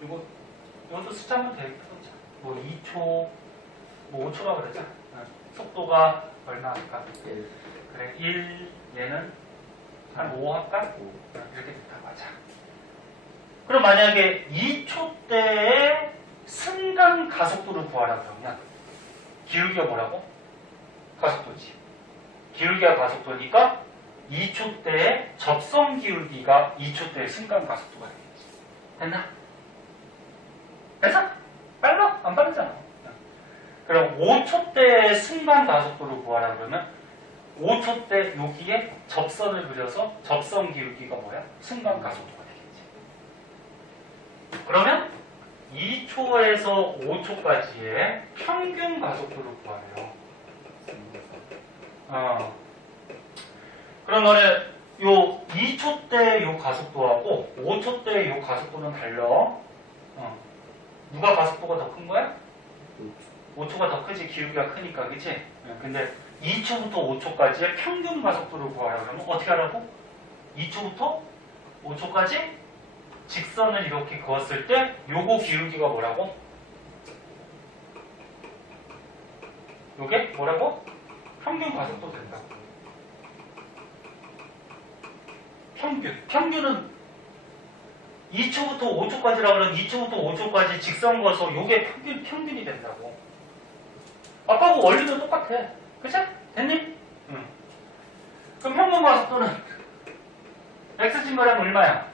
이것도 숫자 한번 대입해보자. 뭐 2초, 뭐 5초라 그러자. 속도가 얼마 할까? 그래, 1, 얘는 한 5 할까? 이렇게 됐다고 하자. 그럼 만약에 2초 때의 순간 가속도를 구하라 그러면 기울기가 뭐라고? 가속도지. 기울기가 가속도니까 2초 때의 접선 기울기가 2초 때의 순간 가속도가 되겠지. 됐나? 됐어? 빨라? 안 빠르잖아. 그럼 5초 때의 순간 가속도를 구하라 그러면 5초 때 여기에 접선을 그려서 접선 기울기가 뭐야? 순간 가속도가 되겠지. 그러면 2초에서 5초까지의 평균 가속도를 구하래요. 그러면 요 2초 때 요 가속도하고 5초 때 요 가속도는 달라. 누가 가속도가 더 큰 거야? 5초가 더 크지, 기울기가 크니까, 그치? 근데 2초부터 5초까지의 평균 가속도를 구하라 그러면 어떻게 하라고? 2초부터 5초까지 직선을 이렇게 그었을 때 요거 기울기가 뭐라고? 요게 뭐라고? 평균 가속도 된다고. 평균은 2초부터 5초까지라 그러면 2초부터 5초까지 직선 거서 요게 평균이 된다고. 아까하고 원리도 똑같아. 그치? 됐니? 응. 그럼 평균 가속도는 x 증가량 얼마야?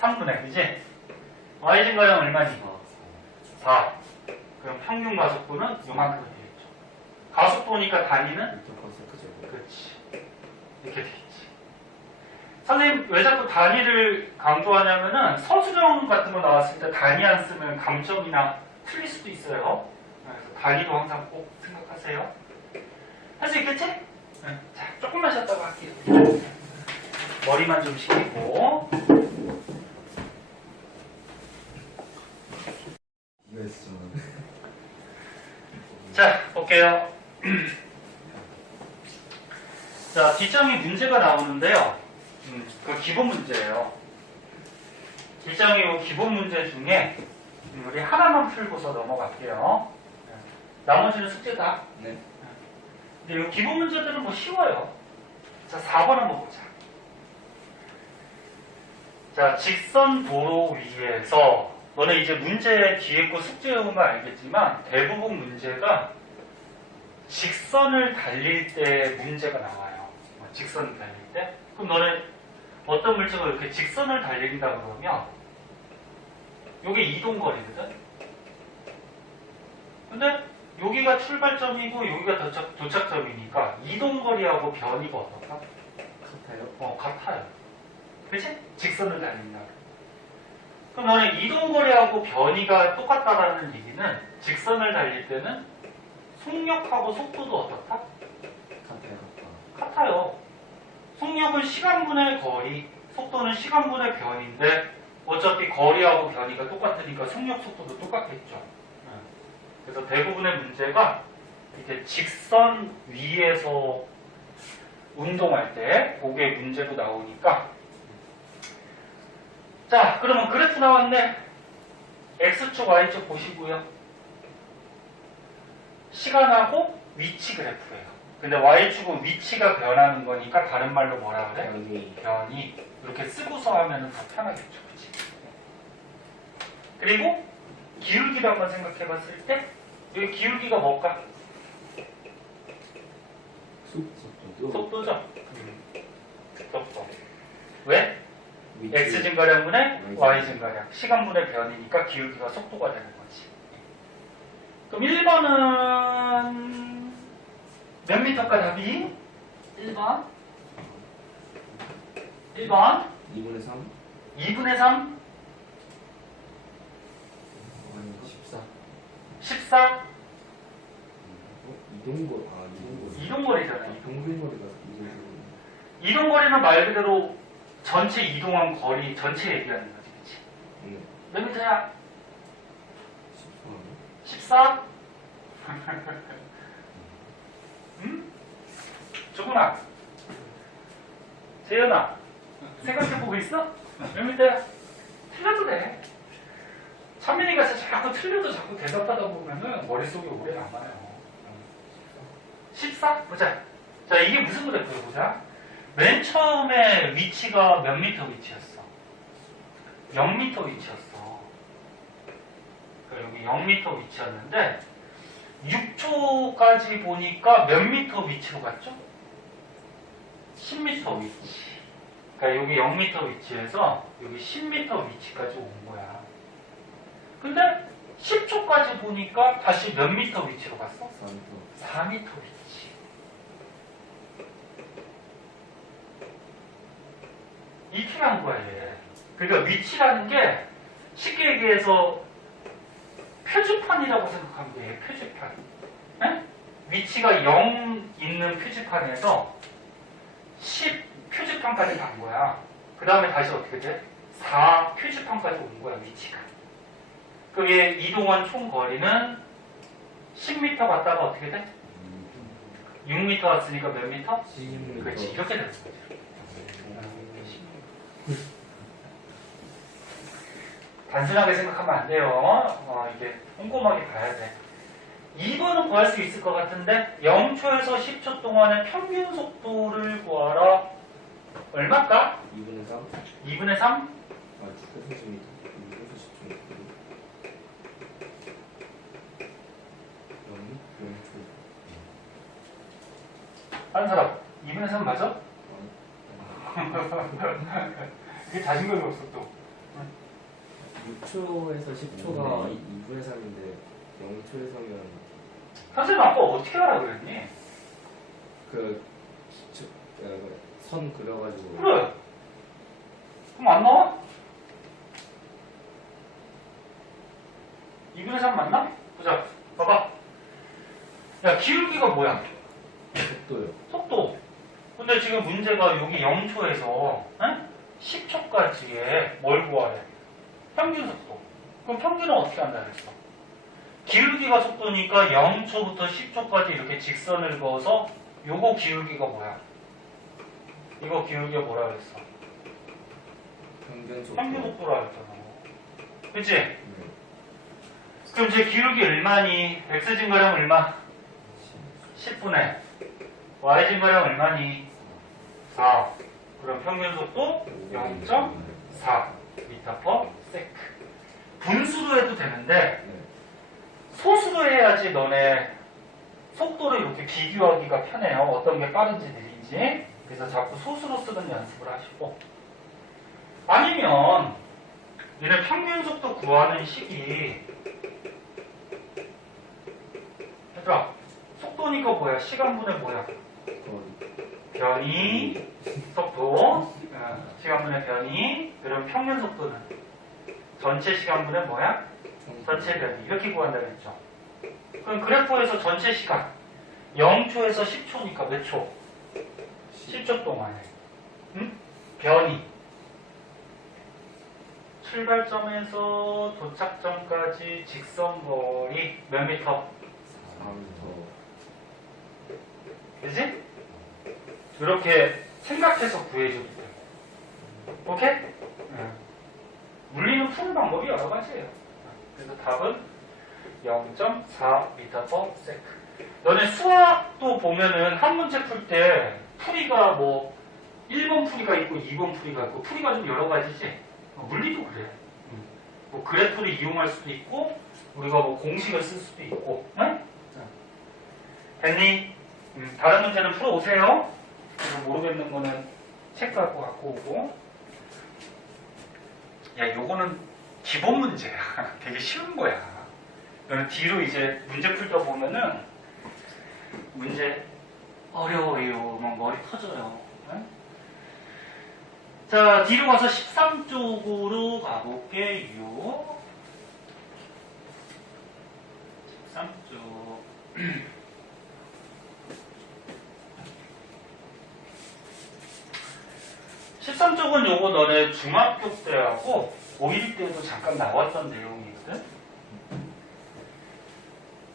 3분의, 그치? y 증가량 얼마니? 4. 그럼 평균 가속도는 요만큼 되겠죠. 가속도니까 단위는? 그렇지. 이렇게 되겠지. 선생님 왜 자꾸 단위를 강조하냐면은 서술형 같은 거 나왔을 때 단위 안 쓰면 감점이나 틀릴 수도 있어요. 그래서 단위도 항상 꼭 생각하세요. 할 수 있겠지? 네. 자, 조금만 쉬었다가 할게요. 머리만 좀 식히고. 자, 볼게요. 자, 뒷장에 문제가 나오는데요. 그 기본 문제예요. 뒷장의 기본 문제 중에 우리 하나만 풀고서 넘어갈게요. 나머지는 숙제다. 네. 근데 이 기본 문제들은 뭐 쉬워요. 자, 4번 한번 보자. 자, 직선 도로 위에서 너네 이제 문제 뒤에 거 숙제 해오면 알겠지만 대부분 문제가 직선을 달릴 때 문제가 나와요. 직선을 달릴 때. 그럼 너네 어떤 물체가 이렇게 직선을 달린다 그러면 요게 이동거리거든. 근데 여기가 출발점이고 여기가 도착점이니까 이동거리하고 변이가 어떨까? 같아요? 같아요. 그치? 직선을 달린다. 그럼 너는 이동거리하고 변이가 똑같다라는 얘기는 직선을 달릴 때는 속력하고 속도도 어떻다? 같아요. 속력은 시간분의 거리, 속도는 시간분의 변인데 어차피 거리하고 변이가 똑같으니까 속력, 속도도 똑같겠죠. 그래서 대부분의 문제가 이제 직선 위에서 운동할 때 그게 문제도 나오니까. 자, 그러면 그래프 나왔네. X축, Y축 보시고요. 시간하고 위치 그래프예요. 근데 Y축은 위치가 변하는 거니까 다른 말로 뭐라 그래? 변이. 이렇게 쓰고서 하면 더 편하겠죠. 그치? 그리고 기울기도 한번 생각해 봤을 때 여기 기울기가 뭘까? 속도죠. 속도. 왜? X 증가량분의 Y 증가량. 시간분의 변이니까 기울기가 속도가 되는 거지. 그럼 1번은 몇 미터까 답이? 1번 2분의 3? 2분의 3? 14. 14? 이동거리잖아. 이동거리가. 이동거리가 이동거리는 말 그대로 전체 이동한 거리 전체 얘기하는 거지, 그치? 몇 미터야? 14? 응? 조금아, 재현아, 생각해보고 있어? 몇 미터야? 틀려도 돼. 찬민이가 자꾸 틀려도 자꾸 대답하다 보면은 머릿속에 오래 남아요. 14? 보자. 자, 이게 무슨 그래프야, 보자. 맨 처음에 위치가 몇 미터 위치였어? 0미터 위치였어. 여기 0미터 위치였는데 6초까지 보니까 몇 미터 위치로 갔죠? 10미터 위치. 그러니까 여기 0미터 위치에서 여기 10미터 위치까지 온 거야. 근데 10초까지 보니까 다시 몇 미터 위치로 갔어? 4미터 위치. 거야, 얘. 그러니까 위치라는 게 쉽게 얘기해서 표지판이라고 생각하면 돼, 표지판. 에? 위치가 0 있는 표지판에서 10 표지판까지 간 거야. 그 다음에 다시 어떻게 돼? 4 표지판까지 온 거야, 위치가. 그게 이동한 총 거리는 10m 갔다가 어떻게 돼? 6m 왔으니까 몇 미터? 16m. 그렇지, 이렇게 되는 거지. 단순하게 생각하면 안 돼요. 이게 꼼꼼하게 봐야 돼. 2번은 구할 수 있을 것 같은데 0초에서 10초 동안의 평균 속도를 구하라. 얼마일까? 2분의 3? 2분의 3? 아, 축구 30m. 2분의 10초. 0초. 다른 사람 2분의 3 맞아? 그게 자신감이 없어 또. 6초에서 10초가 2분의 3인데 0초에서면 선생님 아까 어떻게 하라 그랬니? 선 그려가지고 그래. 그럼 안 나와? 2분의 3 맞나? 보자. 봐봐. 야, 기울기가 뭐야? 속도요. 속도. 근데 지금 문제가 여기 0초에서 10초까지의 뭘 구하래? 평균 속도. 그럼 평균은 어떻게 한다 그랬어? 기울기가 속도니까 0초부터 10초까지 이렇게 직선을 그어서 요거 기울기가 뭐야? 이거 기울기가 뭐라 그랬어? 평균 속도. 평균 속도라 그랬잖아. 그치? 네. 그럼 제 기울기 얼마니? x 증가량 얼마? 10분의 y 증가량 얼마니? 4. 그럼 평균 속도 0.4 m/s. 분수로 해도 되는데 네. 소수로 해야지 너네 속도를 이렇게 비교하기가 편해요. 어떤 게 빠른지 느린지. 그래서 자꾸 소수로 쓰는 연습을 하시고, 아니면 얘네 평균 속도 구하는 식이, 얘들아 속도니까 뭐야? 시간분의 뭐야? 변이 속도. 시간분의 변이. 그럼 평균 속도는 전체 시간분의 뭐야? 전체 변이. 이렇게 구한다 그랬죠. 그럼 그래프에서 전체 시간 0초에서 10초니까 몇 초? 10초 동안에 변이 출발점에서 도착점까지 직선거리 몇 미터? 4m. 그지? 이렇게 생각해서 구해줘도 돼요. 오케이? 물리는 푸는 방법이 여러 가지예요. 그래서 답은 0.4 m/s. 너네 수학도 보면은 한 문제 풀 때 풀이가 뭐 1번 풀이가 있고 2번 풀이가 있고 풀이가 좀 여러 가지지. 물리도 그래. 뭐 그래프를 이용할 수도 있고 우리가 뭐 공식을 쓸 수도 있고. 응? 됐니? 다른 문제는 풀어오세요. 그리고 모르겠는 거는 책 갖고 오고. 야, 요거는 기본 문제야. 되게 쉬운 거야. 너는 뒤로 이제 문제 풀다 보면은 문제 어려워요. 막 머리 터져요. 응? 자, 뒤로 가서 13쪽으로 가볼게요. 13쪽. 13쪽은 요거 너네 중학교 때하고 고1 때도 잠깐 나왔던 내용이거든.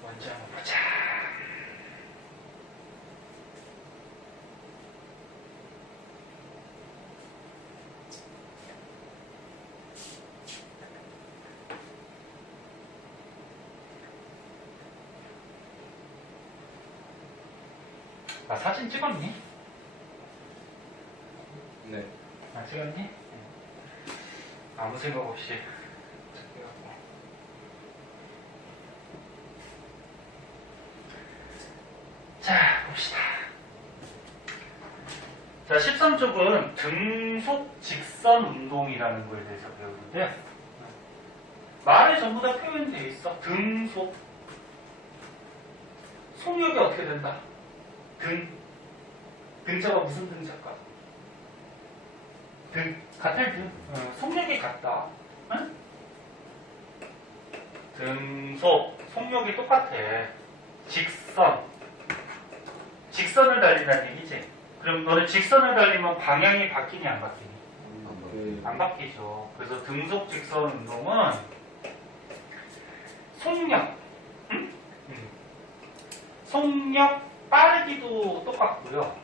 먼저 한번 보자. 아, 사진 찍었니? 네. 아, 찍었니? 아무 생각 없이 찍어갖고. 자, 봅시다. 자, 13쪽은 등속 직선 운동이라는 거에 대해서 배우는데, 말에 전부 다 표현되어 있어. 등속. 속력이 어떻게 된다? 등자가 무슨 등자일까? 같을 속력이 같다. 응? 등속 속력이 똑같아. 직선을 달린다는 얘기지. 그럼 너는 직선을 달리면 방향이 바뀌니 안 바뀌니? 안 바뀌죠. 그래서 등속 직선 운동은 속력, 응? 속력 빠르기도 똑같고요.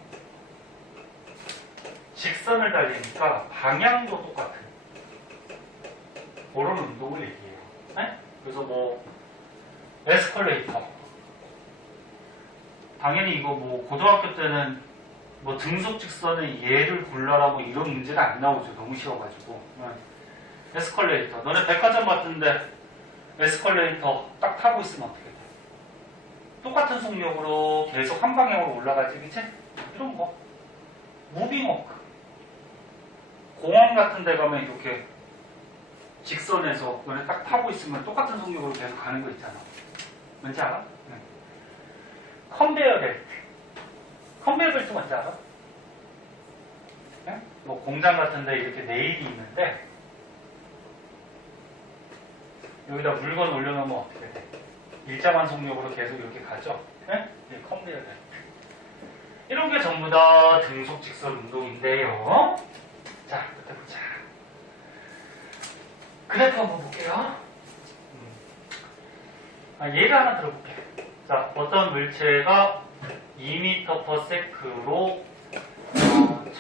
직선을 달리니까 방향도 똑같은 그런 운동을 얘기해요. 네? 그래서 뭐 에스컬레이터 당연히 이거 뭐 고등학교 때는 뭐 등속 직선의 예를 골라라 뭐 이런 문제는 안 나오죠. 너무 쉬워가지고. 네. 에스컬레이터 너네 백화점 같은데 에스컬레이터 딱 타고 있으면 어떻게 돼? 똑같은 속력으로 계속 한 방향으로 올라가지, 그치? 이런 거 무빙워크 공원 같은 데 가면 이렇게 직선에서 너네 딱 타고 있으면 똑같은 속력으로 계속 가는 거 있잖아. 뭔지 알아? 네. 컨베이어 벨트. 컨베이어 벨트 뭔지 알아? 네? 뭐 공장 같은 데 이렇게 레일이 있는데 여기다 물건 올려놓으면 어떻게 돼? 일정한 속력으로 계속 이렇게 가죠? 네? 네, 컨베이어 벨트. 이런 게 전부 다 등속 직선 운동인데요. 자, 그때 보자. 그래프 한번 볼게요. 예를 하나 들어볼게. 자, 어떤 물체가 2m/s로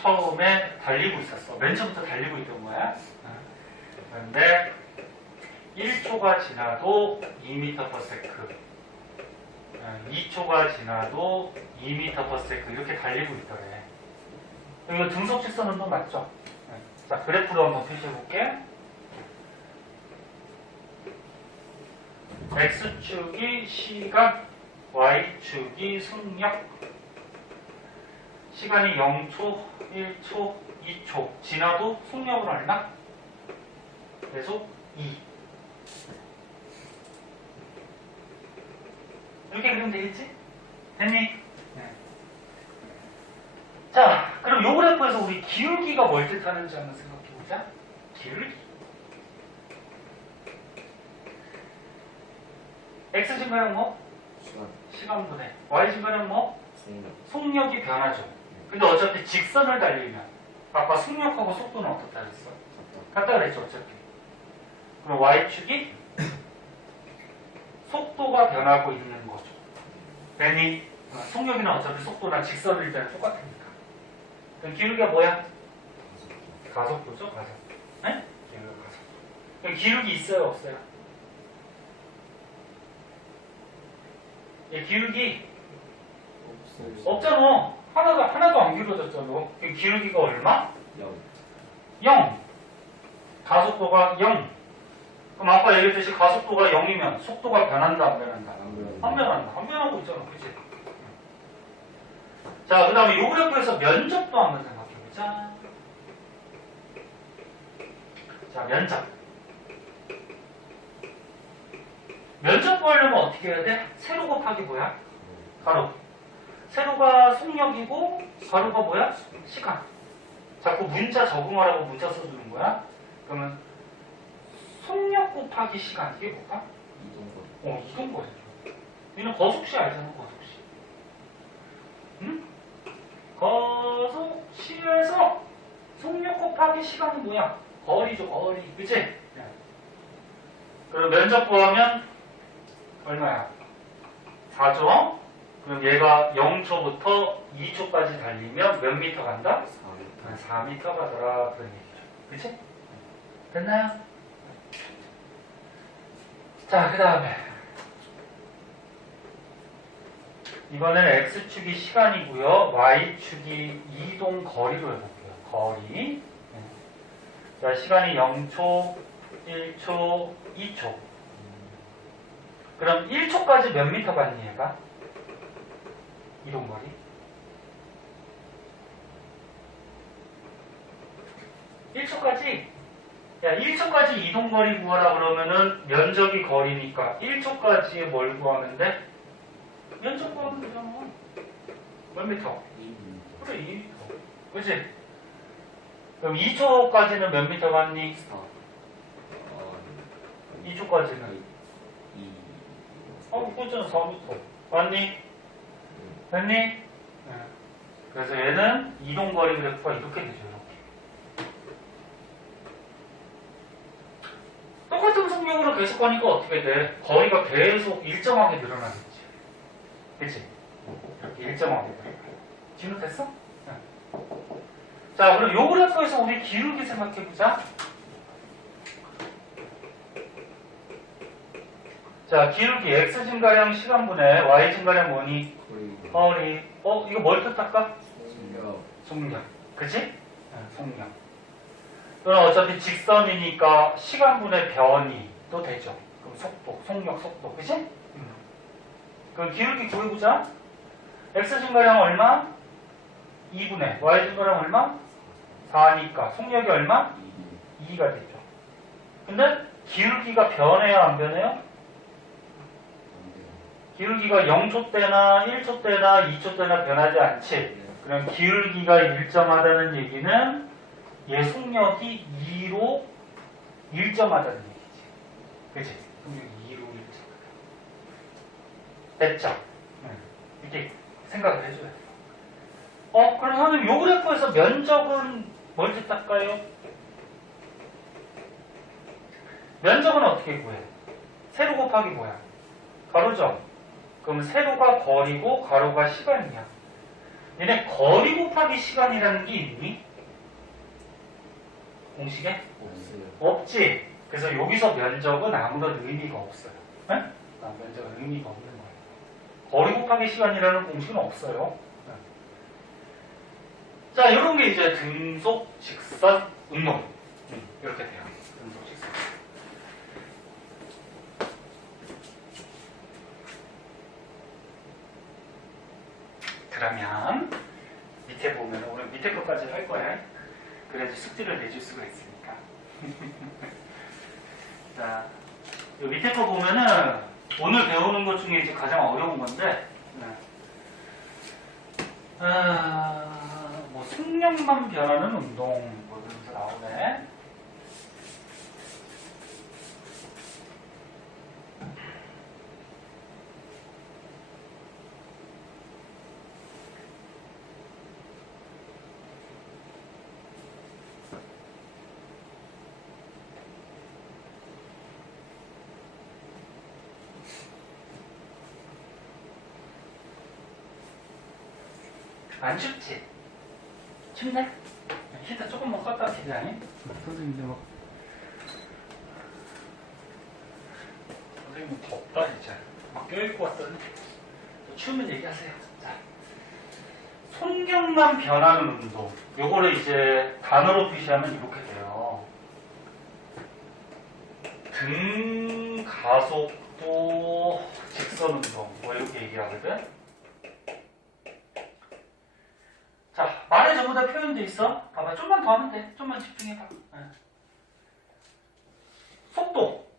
처음에 달리고 있었어. 맨 처음부터 달리고 있던 거야. 그런데 1초가 지나도 2m/s, 2초가 지나도 2m/s 이렇게 달리고 있더래. 이거 등속 직선 운동 맞죠? 자, 그래프로 한번 표시해 볼게. X축이 시간, Y축이 속력. 시간이 0초, 1초, 2초. 지나도 속력은 얼마? 계속 2. 이렇게 그리면 되겠지? 됐니? 네. 자, 그럼 요 그래프에서 우리 기울기가 뭘 뜻하는지 한번 생각해보자. 기울기. X 증가는 뭐? 시간분해. Y 증가는 뭐? 속력이 변하죠. 근데 어차피 직선을 달리면 아까 속력하고 속도는 어떻다 그랬어? 같다 그랬죠 어차피. 그럼 Y축이 속도가 변하고 있는 거죠. 괜히 속력이나 어차피 속도나 직선일 때는 똑같으니까. 그럼 기울기가 뭐야? 가속도죠, 가속도. 네? 기울기가 가속도. 그럼 기울기 있어요, 없어요? 기울기 없잖아. 하나도 안 기울어졌잖아. 그럼 기울기가 얼마? 0. 가속도가 0. 그럼 아까 얘기했듯이 가속도가 0이면 속도가 변한다, 안 변한다? 안 변한다. 안 변하고 있잖아. 그치? 자, 그 다음에 요 그래프에서 면적도 한번 생각해보자. 자, 면적. 면적 구하려면 어떻게 해야 돼? 세로 곱하기 뭐야? 가로. 세로가 속력이고 가로가 뭐야? 시간. 자꾸 문자 적응하라고 문자 써주는 거야. 그러면 속력 곱하기 시간. 이게 뭘까? 이동거리. 이동거리. 얘는 거속시 알잖아, 거속시. 응? 거속시에서 속력 곱하기 시간은 뭐야? 거리죠, 거리. 그치? 그럼 면적 구하면 얼마야? 4죠? 그럼 얘가 0초부터 2초까지 달리면 몇 미터 간다? 4미터 가더라. 그런 얘기죠. 그치? 됐나요? 자, 그 다음에 이번에는 X축이 시간이고요. Y축이 이동 거리로 해볼게요. 거리. 자, 시간이 0초, 1초, 2초. 그럼 1초까지 몇 미터 갔니 얘가? 이동거리? 1초까지? 야, 1초까지 이동거리 구하라 그러면은 면적이 거리니까 1초까지에 뭘 구하면 돼? 면적 구하면 되잖아. 몇 미터? 그래, 2미터. 그치? 그럼 2초까지는 몇 미터 갔니? 4. 2초까지는 2. 그거는 4미터 맞니? 됐니? 네. 그래서 얘는 이동거리 그래프가 이렇게 되죠. 이렇게. 똑같은 속력으로 계속 가니까 어떻게 돼? 거리가 계속 일정하게 늘어나겠지. 그치? 이렇게 일정하게 늘어나. 진우 됐어? 네. 자, 그럼 요 그래프에서 우리 기울기 생각해보자. 자, 기울기 x 증가량 시간분의 y 증가량 뭐니? 거리. 이거 뭘 뜻할까? 속력. 그치? 네, 속력. 그럼 어차피 직선이니까 시간분의 변이도 되죠. 그럼 속도, 속력, 속도. 그치? 그럼 기울기 구해보자. x 증가량 얼마? 2분의 y 증가량 얼마? 4니까 속력이 얼마? 2가 되죠. 근데 기울기가 변해요, 안 변해요? 기울기가 0초 때나 1초 때나 2초 때나 변하지 않지. 그럼 기울기가 일정하다는 얘기는 얘 속력이 2로 일정하다는 얘기지. 그치? 속력이 2로 일정하다. 됐죠? 이렇게 생각을 해줘야 돼요. 그럼 선생님 요 그래프에서 면적은 뭘 뜻할까요? 면적은 어떻게 구해? 세로 곱하기 뭐야? 가로죠? 그럼 세로가 거리고 가로가 시간이야. 얘네 거리 곱하기 시간이라는 게 있니? 공식에? 없어요. 없지. 그래서 여기서 면적은 아무런 의미가 없어요. 네? 면적은 의미가 없는 거예요. 거리 곱하기 시간이라는 공식은 없어요. 네. 자, 이런 게 이제 등속, 직선, 운동. 이렇게 돼요. 등속, 직선. 그러면 밑에 보면 오늘 밑에 것까지 할 거야. 그래야지 숙제를 내줄 수가 있으니까. 자, 요 밑에 거 보면은 오늘 배우는 것 중에 이제 가장 어려운 건데, 뭐 속력만 변하는 운동 보면서 나오네. 안 춥지? 춥네? 히터 조금만 껐다 키지 않니? 선생님들 막 선생님 덥다 진짜 막 껴입고 왔더니 추우면 얘기하세요. 자, 속력만 변하는 운동 요거를 이제 단어로 표시하면 이렇게 돼요. 등가속도 직선 운동 뭐 이렇게 얘기하거든. 자, 말에 전부 다 표현돼 있어. 봐봐, 좀만 더 하면 돼. 좀만 집중해봐. 속도.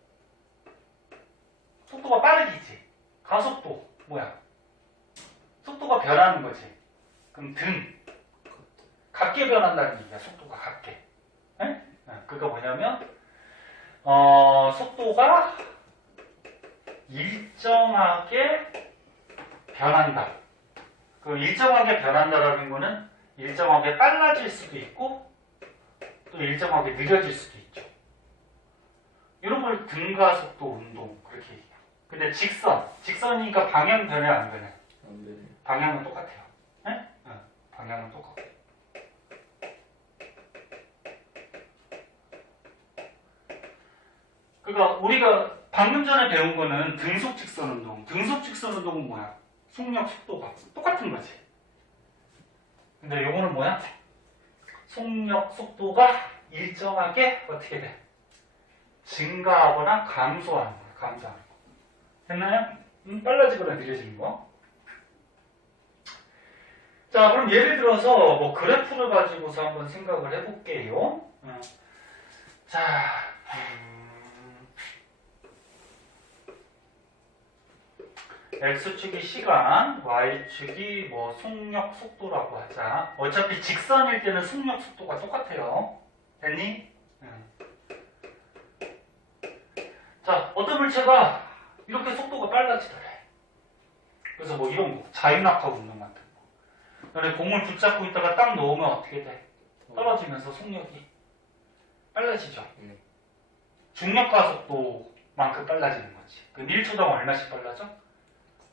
속도가 빠르기지. 가속도. 뭐야? 속도가 변하는 거지. 그럼 등. 같게 변한다는 얘기야. 속도가 같게. 그거 뭐냐면, 속도가 일정하게 변한다. 그 일정하게 변한다라는 거는 일정하게 빨라질 수도 있고 또 일정하게 느려질 수도 있죠. 이런 걸 등가속도 운동 그렇게 얘기해요. 근데 직선이니까 방향 변해 안 변해? 안 돼. 방향은 똑같아요. 네? 방향은 똑같고. 그러니까 우리가 방금 전에 배운 거는 등속 직선 운동. 등속 직선 운동은 뭐야? 속력, 속도가 똑같은 거지. 근데 요거는 뭐야? 속력, 속도가 일정하게 어떻게 돼? 증가하거나 감소하는 거야. 감소하는 거. 됐나요? 빨라지거나 느려지는 거. 자, 그럼 예를 들어서 뭐 그래프를 가지고서 한번 생각을 해볼게요. 자, x축이 시간, y축이 뭐 속력 속도라고 하자. 어차피 직선일 때는 속력 속도가 똑같아요. 됐니? 자, 어떤 물체가 이렇게 속도가 빨라지더래. 그래서 뭐 이런 거, 자유낙하 운동 같은 거. 너네 공을 붙잡고 있다가 딱 놓으면 어떻게 돼? 떨어지면서 속력이 빨라지죠. 중력 가속도만큼 빨라지는 거지. 그럼 1초당 얼마씩 빨라져?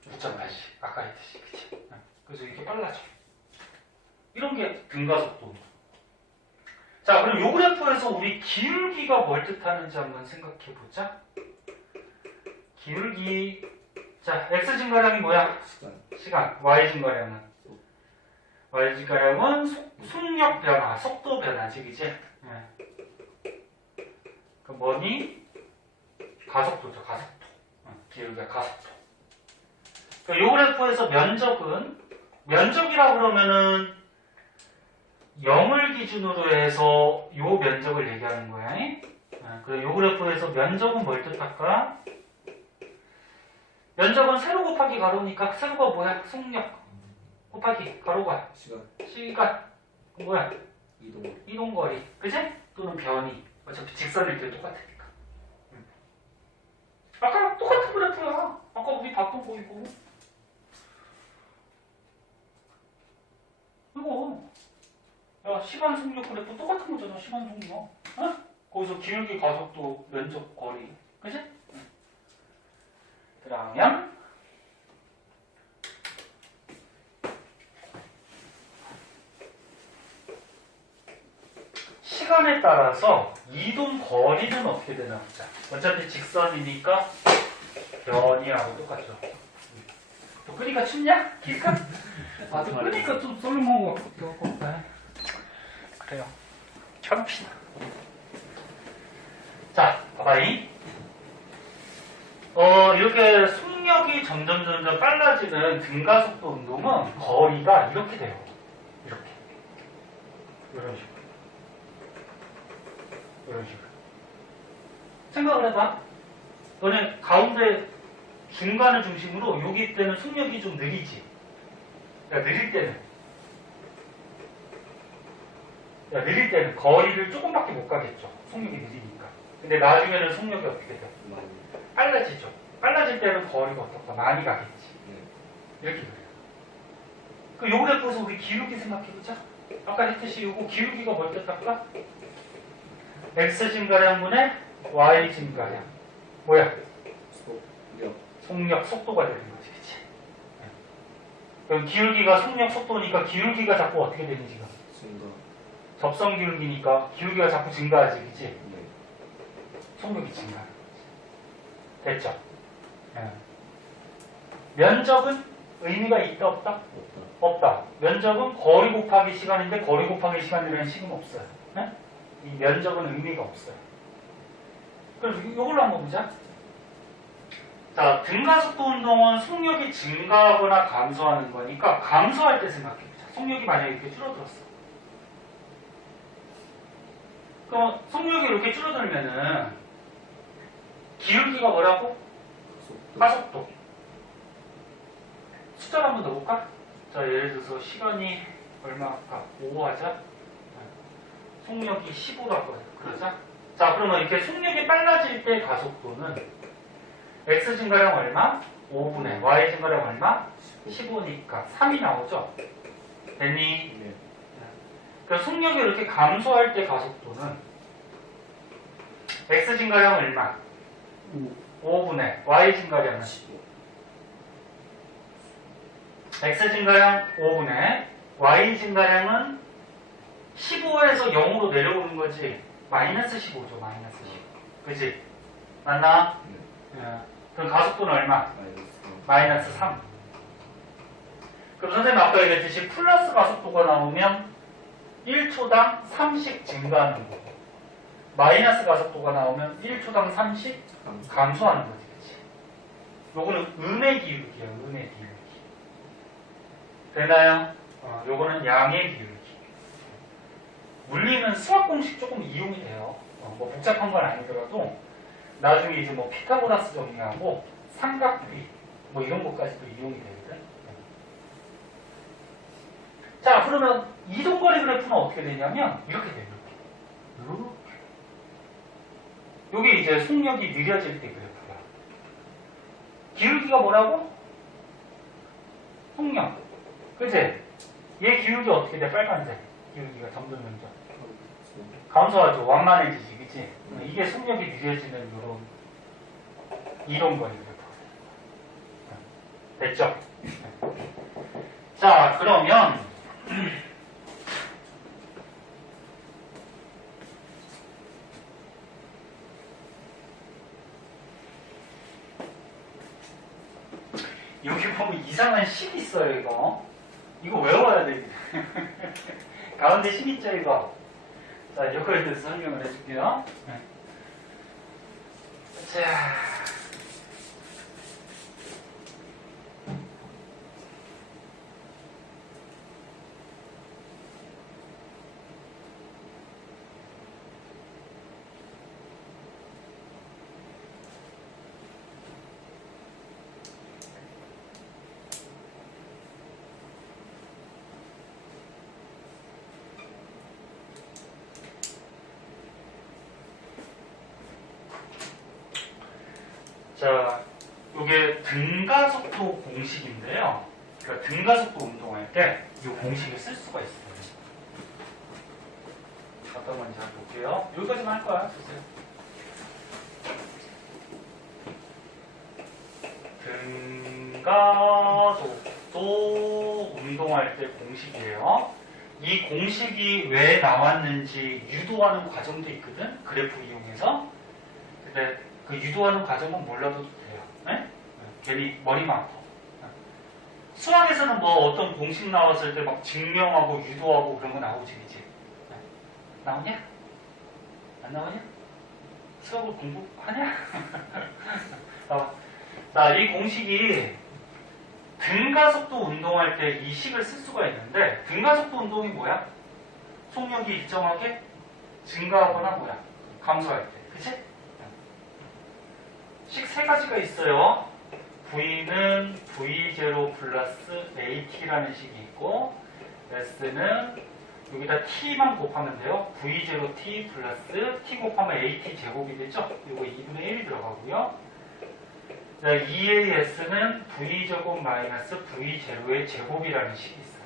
9.8씩. 아까 했듯이, 그치? 그래서 이렇게 빨라져. 이런 게 등가속도. 자, 그럼 요 그래프에서 우리 기울기가 뭘 뜻하는지 한번 생각해 보자. 기울기. 자, x 증가량이 뭐야? 시간. y 증가량은? y 증가량은 속력 변화, 속도 변화지, 그치? 그 뭐니? 가속도죠, 가속도. 기울기가 가속도. 요 그래프에서 면적이라 그러면은 0을 기준으로 해서 요 면적을 얘기하는 거야. 그래서 요 그래프에서 면적은 뭘 뜻할까? 면적은 세로 곱하기 가로니까 세로가 뭐야? 속력 곱하기 가로가 시간 뭐야? 이동거리. 그치? 또는 변이. 어차피 직선일 때 똑같으니까. 아까 똑같은 그래프야. 아까 우리 봤던 거 이거. 이거. 야, 시간 속력 그래프 똑같은 거잖아. 시간 속력. 어? 거기서 기울기, 가속도, 면적, 거리. 그치? 그러면 시간에 따라서 이동 거리는 어떻게 되나 보자. 어차피 직선이니까 변이하고 똑같죠. 또 끄니까 춥냐? 길까? 아, 또 끄니까 좀 썰먹은 것 같기도 하고. 그래요. 켜놓읍시다. 자, 봐봐잉. 이렇게 속력이 점점 빨라지는 등가속도 운동은 거리가 이렇게 돼요. 이렇게. 이런 식으로. 이런 식으로. 생각을 해봐. 너네 가운데 중간을 중심으로 여기 때는 속력이 좀 느리지. 그러니까 느릴 때는 거리를 조금밖에 못 가겠죠. 속력이 느리니까. 근데 나중에는 속력이 어떻게 돼요? 빨라지죠. 빨라질 때는 거리가 어떨까? 많이 가겠지. 이렇게 그래요. 요 그래프에서 우리 기울기 생각해보자. 아까 했듯이 요거 기울기가 뭘 뜻할까? x 증가량분의 y 증가량. 뭐야? 속력, 속도가 되는 거지. 그치? 그럼 기울기가 속력, 속도니까 기울기가 자꾸 어떻게 되니 지금? 접선 기울기니까 기울기가 자꾸 증가하지. 그치? 속력이 증가하는 거지. 됐죠? 면적은 의미가 있다 없다? 없다. 면적은 거리 곱하기 시간인데 거리 곱하기 시간이라는 식은 없어요. 이 면적은 의미가 없어요. 그래서 이걸로 한번 보자. 자, 등가속도 운동은 속력이 증가하거나 감소하는 거니까 감소할 때 생각해보자. 속력이 만약에 이렇게 줄어들었어. 그럼 속력이 이렇게 줄어들면은 기울기가 뭐라고? 가속도. 숫자를 한번 넣어볼까? 자, 예를 들어서 시간이 얼마 아까 5 하자. 속력이 15라고 그러자. 자, 그러면 이렇게 속력이 빨라질 때 가속도는 x 증가량 얼마? 5분의 y 증가량 얼마? 15니까 3이 나오죠? 됐니? 네. 그럼 속력이 이렇게 감소할 때 가속도는 x 증가량 얼마? 5분의 y 증가량은 15. x 증가량 5분의 y 증가량은 15에서 0으로 내려오는 거지. 마이너스 15죠. 마이너스 15. 그치? 맞나? 그럼 가속도는 얼마? 마이너스 3. 그럼 선생님 아까 얘기했듯이 플러스 가속도가 나오면 1초당 3씩 증가하는 거고, 마이너스 가속도가 나오면 1초당 3씩 감소하는 거지. 그치? 요거는 음의 기울기야. 음의 기울기. 되나요? 요거는 양의 기울기. 물리는 수학 공식 조금 이용이 돼요. 뭐 복잡한 건 아니더라도 나중에 이제 뭐 피타고라스 정리하고 삼각비 뭐 이런 것까지도 이용이 되거든. 자, 그러면 이동거리 그래프는 어떻게 되냐면 이렇게 돼요. 이렇게. 이게 이제 속력이 느려질 때 그래프야. 기울기가 뭐라고? 속력. 그치? 얘 기울기 어떻게 돼? 빨간색. 기울기가 점점 감소하죠. 완만해지지. 그치? 이게 속력이 느려지는 이동거리 그래프. 됐죠? 자, 그러면 여기 보면 이상한 식 있어요. 이거 외워야 돼. 가운데 식 있죠 이거. 자, 이거에 대해서 설명을 해줄게요. 자, 자, 이게 등가속도 공식인데요. 그러니까 등가속도 운동할 때 이 공식을 쓸 수가 있어요. 어떤 건지 한번 볼게요. 여기까지만 할 거야. 보세요. 등가속도 운동할 때 공식이에요. 이 공식이 왜 나왔는지 유도하는 과정도 있거든. 그래프 이용해서. 근데 그 유도하는 과정은 몰라도 돼요. 네? 괜히 머리만 아파. 수학에서는 뭐 어떤 공식 나왔을 때 막 증명하고 유도하고 그런 거 나오지, 그치? 나오냐? 안 나오냐? 수학을 공부하냐? 자, 이 공식이 등가속도 운동할 때 이 식을 쓸 수가 있는데, 등가속도 운동이 뭐야? 속력이 일정하게 증가하거나 뭐야? 감소할 때. 그치? 식 세 가지가 있어요. V는 V0 플러스 AT라는 식이 있고, S는 여기다 T만 곱하면 돼요. V0T 플러스 T 곱하면 AT 제곱이 되죠? 이거 2분의 1이 들어가고요. EAS는 V제곱 마이너스 V0의 제곱이라는 식이 있어요.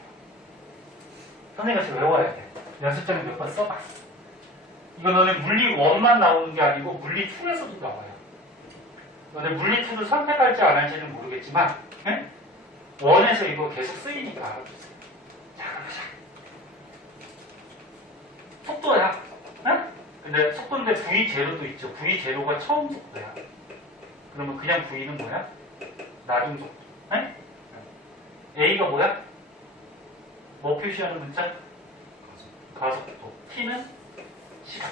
선생님같이 외워야 돼. 연습장에 몇 번 써봐. 이거 너네 물리 1만 나오는 게 아니고 물리 2에서도 나와요. 너네 물리 2를 선택할지 안 할지는 모르겠지만, 네? 1에서 이거 계속 쓰이니까 알아주세요. 자, 가보자. 속도야. 네? 근데 속도인데 V0도 있죠. V0가 처음 속도야. 그러면 그냥 V는 뭐야? 나중 속도. 네? A가 뭐야? 뭐 표시하는 문자? 가속도. T는 시간.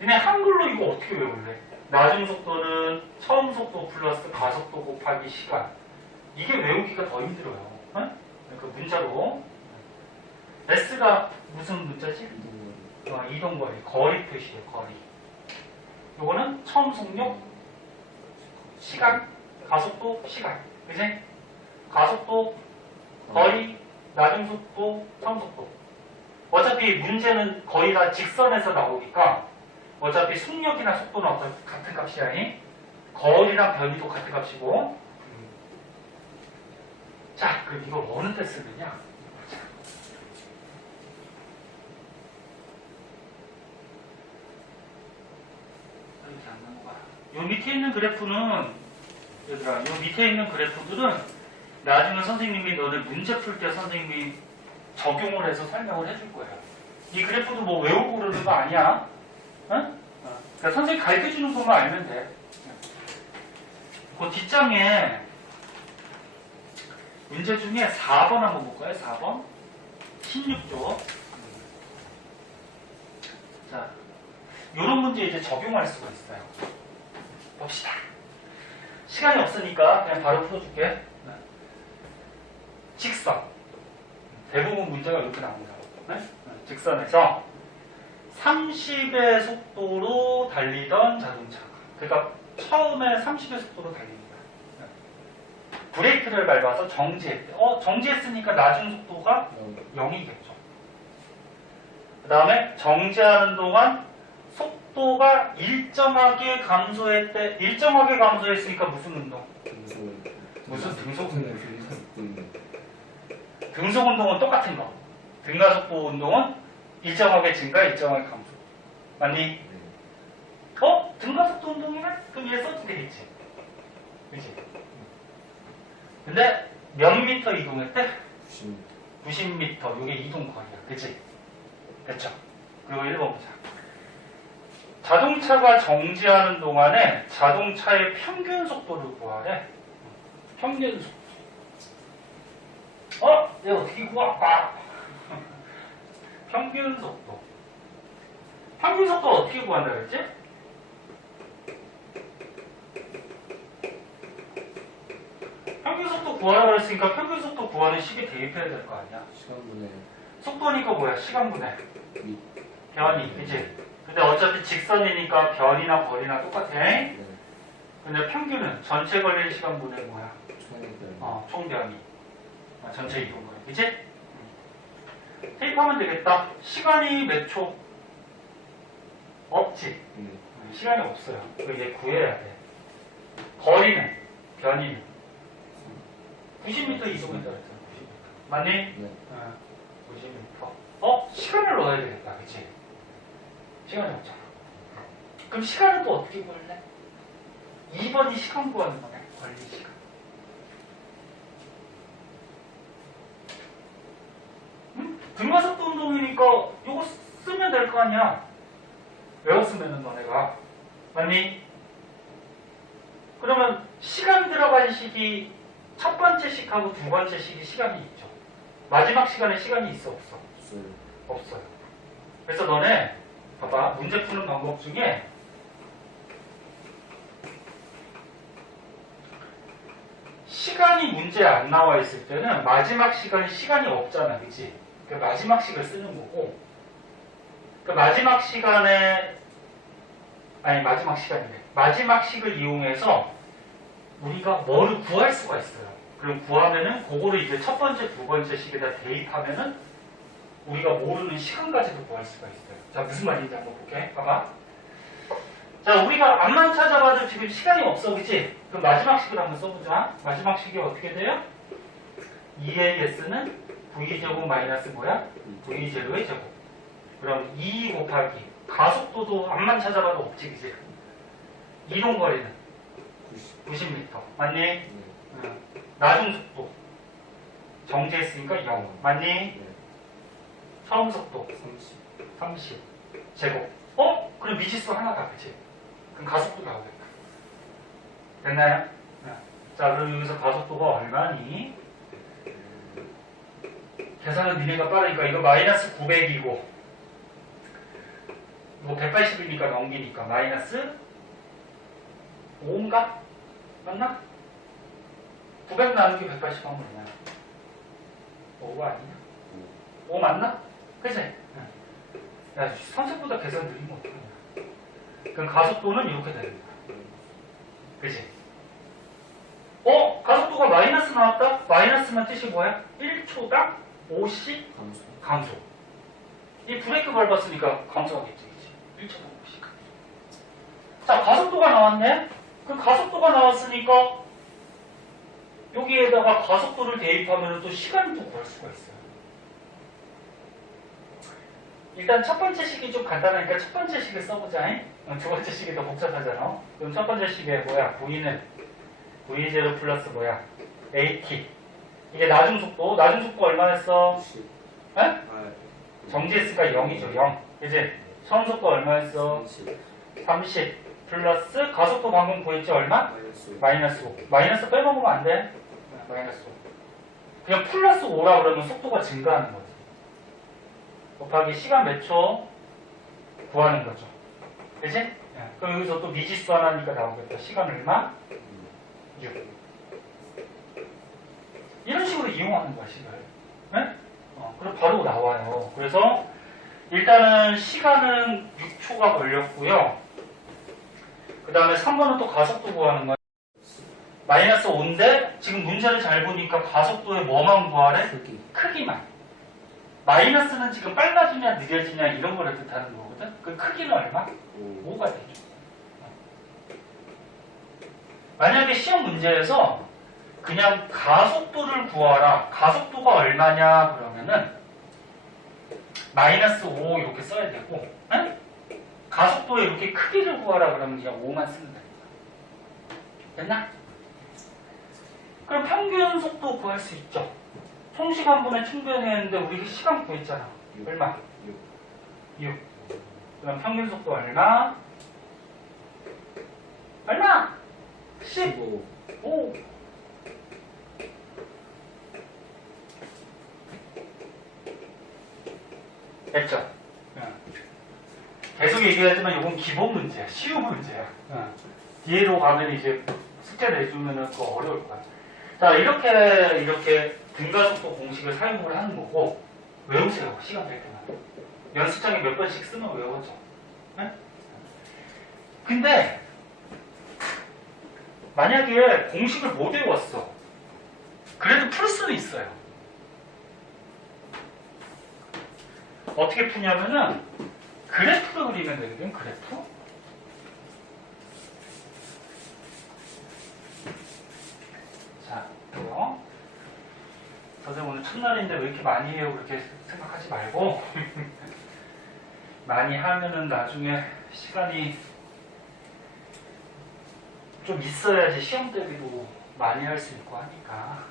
니네 한글로 이거 어떻게 외울래? 나중 속도는 처음 속도 플러스 가속도 곱하기 시간. 이게 외우기가 더 힘들어요. 네? 그 문자로. S가 무슨 문자지? 이동거리. 거리 표시예요. 거리. 요거는 처음 속력, 시간, 가속도, 시간. 그지? 가속도, 거리, 나중 속도, 처음 속도. 어차피 문제는 거의 다 직선에서 나오니까 어차피 속력이나 속도는 같은 값이야. 거리랑 변이도 같은 값이고. 자, 그럼 이걸 어느 때 쓰느냐? 이렇게 안 넘어가. 요 밑에 있는 그래프는, 얘들아, 요 밑에 있는 그래프들은 나중에 선생님이 너네 문제 풀 때 선생님이 적용을 해서 설명을 해줄 거예요. 이 그래프도 뭐 외우고 그러는 거 아니야. 응? 그러니까 선생님 가르쳐 주는 것만 알면 돼. 그 뒷장에 문제 중에 4번 한번 볼까요? 4번. 16조. 자, 요런 문제 이제 적용할 수가 있어요. 봅시다. 시간이 없으니까 그냥 바로 풀어줄게. 직선. 대부분 문제가 이렇게 나옵니다. 네? 직선에서 30의 속도로 달리던 자동차가, 그러니까 처음에 30의 속도로 달립니다. 브레이크를 밟아서 정지했대. 정지했으니까 나중 속도가 0이겠죠. 그 다음에 정지하는 동안 속도가 일정하게 감소했대. 일정하게 감소했으니까 무슨 운동? 무슨 등속 운동? 등속 운동은 똑같은 거. 등가속도 운동은 일정하게 증가, 일정하게 감소. 맞니? 등가속도 운동이네? 그럼 얘 써도 되겠지. 그치? 근데 몇 미터 이동했대? 90미터. 이게 이동 거리야. 그치? 됐죠? 그리고 1번 보자. 자동차가 정지하는 동안에 자동차의 평균 속도를 구하래. 평균 속도. 내가 어떻게 구할까? 평균 속도. 평균 속도 어떻게 구한다 그랬지? 평균 속도 구하라고 그랬으니까 평균 속도 구하는 식에 대입해야 될 거 아니야? 시간분의 속도니까 뭐야? 시간분해. 위. 변이, 그치? 근데 어차피 직선이니까 변이나 거리나 똑같아. 네. 근데 평균은 전체 걸릴 시간분의 뭐야? 총변. 총변이. 전체 이동 거리. 그치? 테이프하면 되겠다. 시간이 몇 초? 없지? 시간이 없어요. 그럼 얘 구해야 돼. 거리는? 변이는? 90m 이동했다 그랬잖아. 90m. 맞니? 네. 90m. 시간을 넣어야 되겠다. 그치? 시간이 없잖아. 그럼 시간은 또 어떻게 구할래? 2번이 시간 구하는 거네. 걸리 시간. 등가속도 운동이니까 이거 쓰면 될 거 아니야. 외웠으면은 너네가. 맞니? 그러면 시간 들어간 식이 첫 번째 식하고 두 번째 식이 시간이 있죠. 마지막 시간에 시간이 있어 없어? 없어요. 그래서 너네 봐봐. 문제 푸는 방법 중에 시간이 문제에 안 나와 있을 때는 마지막 시간이 시간이 없잖아. 그치? 그 마지막 식을 쓰는 거고 그 마지막 시간에 마지막 시간이래. 마지막 식을 이용해서 우리가 뭐를 구할 수가 있어요. 그럼 구하면은 그거를 이제 첫 번째, 두 번째 식에다 대입하면은 우리가 모르는 시간까지도 구할 수가 있어요. 자, 무슨 말인지 한번 볼게. 봐봐. 자, 우리가 앞만 찾아봐도 지금 시간이 없어, 그치? 그럼 마지막 식을 한번 써보자. 마지막 식이 어떻게 돼요? 2AS는 V제곱 마이너스 뭐야? V0의 제곱. 그럼 2 곱하기 가속도도 앞만 찾아봐도 없지, 그치? 이동거리는 90m. 맞니? 네. 나중속도 정지했으니까 0. 맞니? 네. 처음속도 30. 30 제곱. 그럼 미지수 하나다, 그치? 그럼 가속도 나오겠다. 됐나요? 자, 그럼 여기서 가속도가 얼마니? 계산은 니네가 빠르니까 이거 마이너스 900이고 이거 180이니까 넘기니까 마이너스 5인가? 맞나? 900 나누기 180 하면 뭐냐? 5가 아니냐? 5 맞나? 그치? 야, 선생보다 계산 느리면 어떡하냐? 그럼 가속도는 이렇게 되는 거야. 그치? 가속도가 마이너스 나왔다? 마이너스만 뜻이 뭐야? 1초당 50 감소. 이 브레이크 밟았으니까 감소하겠지. 1초당 50 감소. 자, 가속도가 나왔네? 그 가속도가 나왔으니까 여기에다가 가속도를 대입하면 또 시간을 또 구할 수가 있어요. 일단 첫 번째 식이 좀 간단하니까 첫 번째 식을 써보자. 두 번째 식이 더 복잡하잖아. 그럼 첫 번째 식에 뭐야? V는 V0 플러스 뭐야? AT. 이게 나중 속도. 나중 속도 얼마 했어? 90. 에? 정지했으니까 0이죠. 0. 이제 처음 속도 얼마 했어? 30 플러스 가속도 방금 구했지 얼마? 마이너스 5. 마이너스 빼먹으면 안 돼. 마이너스 5. 그냥 플러스 5라 그러면 속도가 증가하는 거지. 곱하기 시간 몇 초 구하는 거죠. 그치? 그럼 여기서 또 미지수 하나니까 나오겠다. 시간 얼마? 6. 이런 식으로 이용하는 거야, 시간을. 네? 그럼 바로 나와요. 그래서 일단은 시간은 6초가 걸렸고요. 그 다음에 3번은 또 가속도 구하는 거야. 마이너스 5인데 지금 문제를 잘 보니까 가속도에 뭐만 구하래? 크기. 크기만. 마이너스는 지금 빨라지냐 느려지냐 이런 거를 뜻하는 거거든. 그 크기는 얼마? 5가 되죠. 만약에 시험 문제에서 그냥 가속도를 구하라. 가속도가 얼마냐 그러면은 마이너스 5 이렇게 써야 되고, 응? 가속도에 이렇게 크기를 구하라 그러면 그냥 5만 쓰면 됩니다. 됐나? 그럼 평균 속도 구할 수 있죠. 총시간분에 충분했는데 우리 시간 구했잖아. 얼마? 6. 그럼 평균 속도 얼마? 얼마? 15. 5. 됐죠? 계속 얘기하지만 이건 기본 문제야. 쉬운 문제야. 뒤로 가면 이제 숙제 내주면 그거 어려울 거야. 자, 이렇게 등가속도 공식을 사용을 하는 거고, 외우세요. 시간 될 때마다. 연습장에 몇 번씩 쓰면 외워져. 네? 근데, 만약에 공식을 못 외웠어. 그래도 풀 수는 있어요. 어떻게 푸냐면은, 그래프를 그리면 되거든, 그래프. 자, 그래요. 선생님 오늘 첫날인데 왜 이렇게 많이 해요? 그렇게 생각하지 말고 많이 하면은 나중에 시간이 좀 있어야지 시험 대비도 많이 할 수 있고 하니까.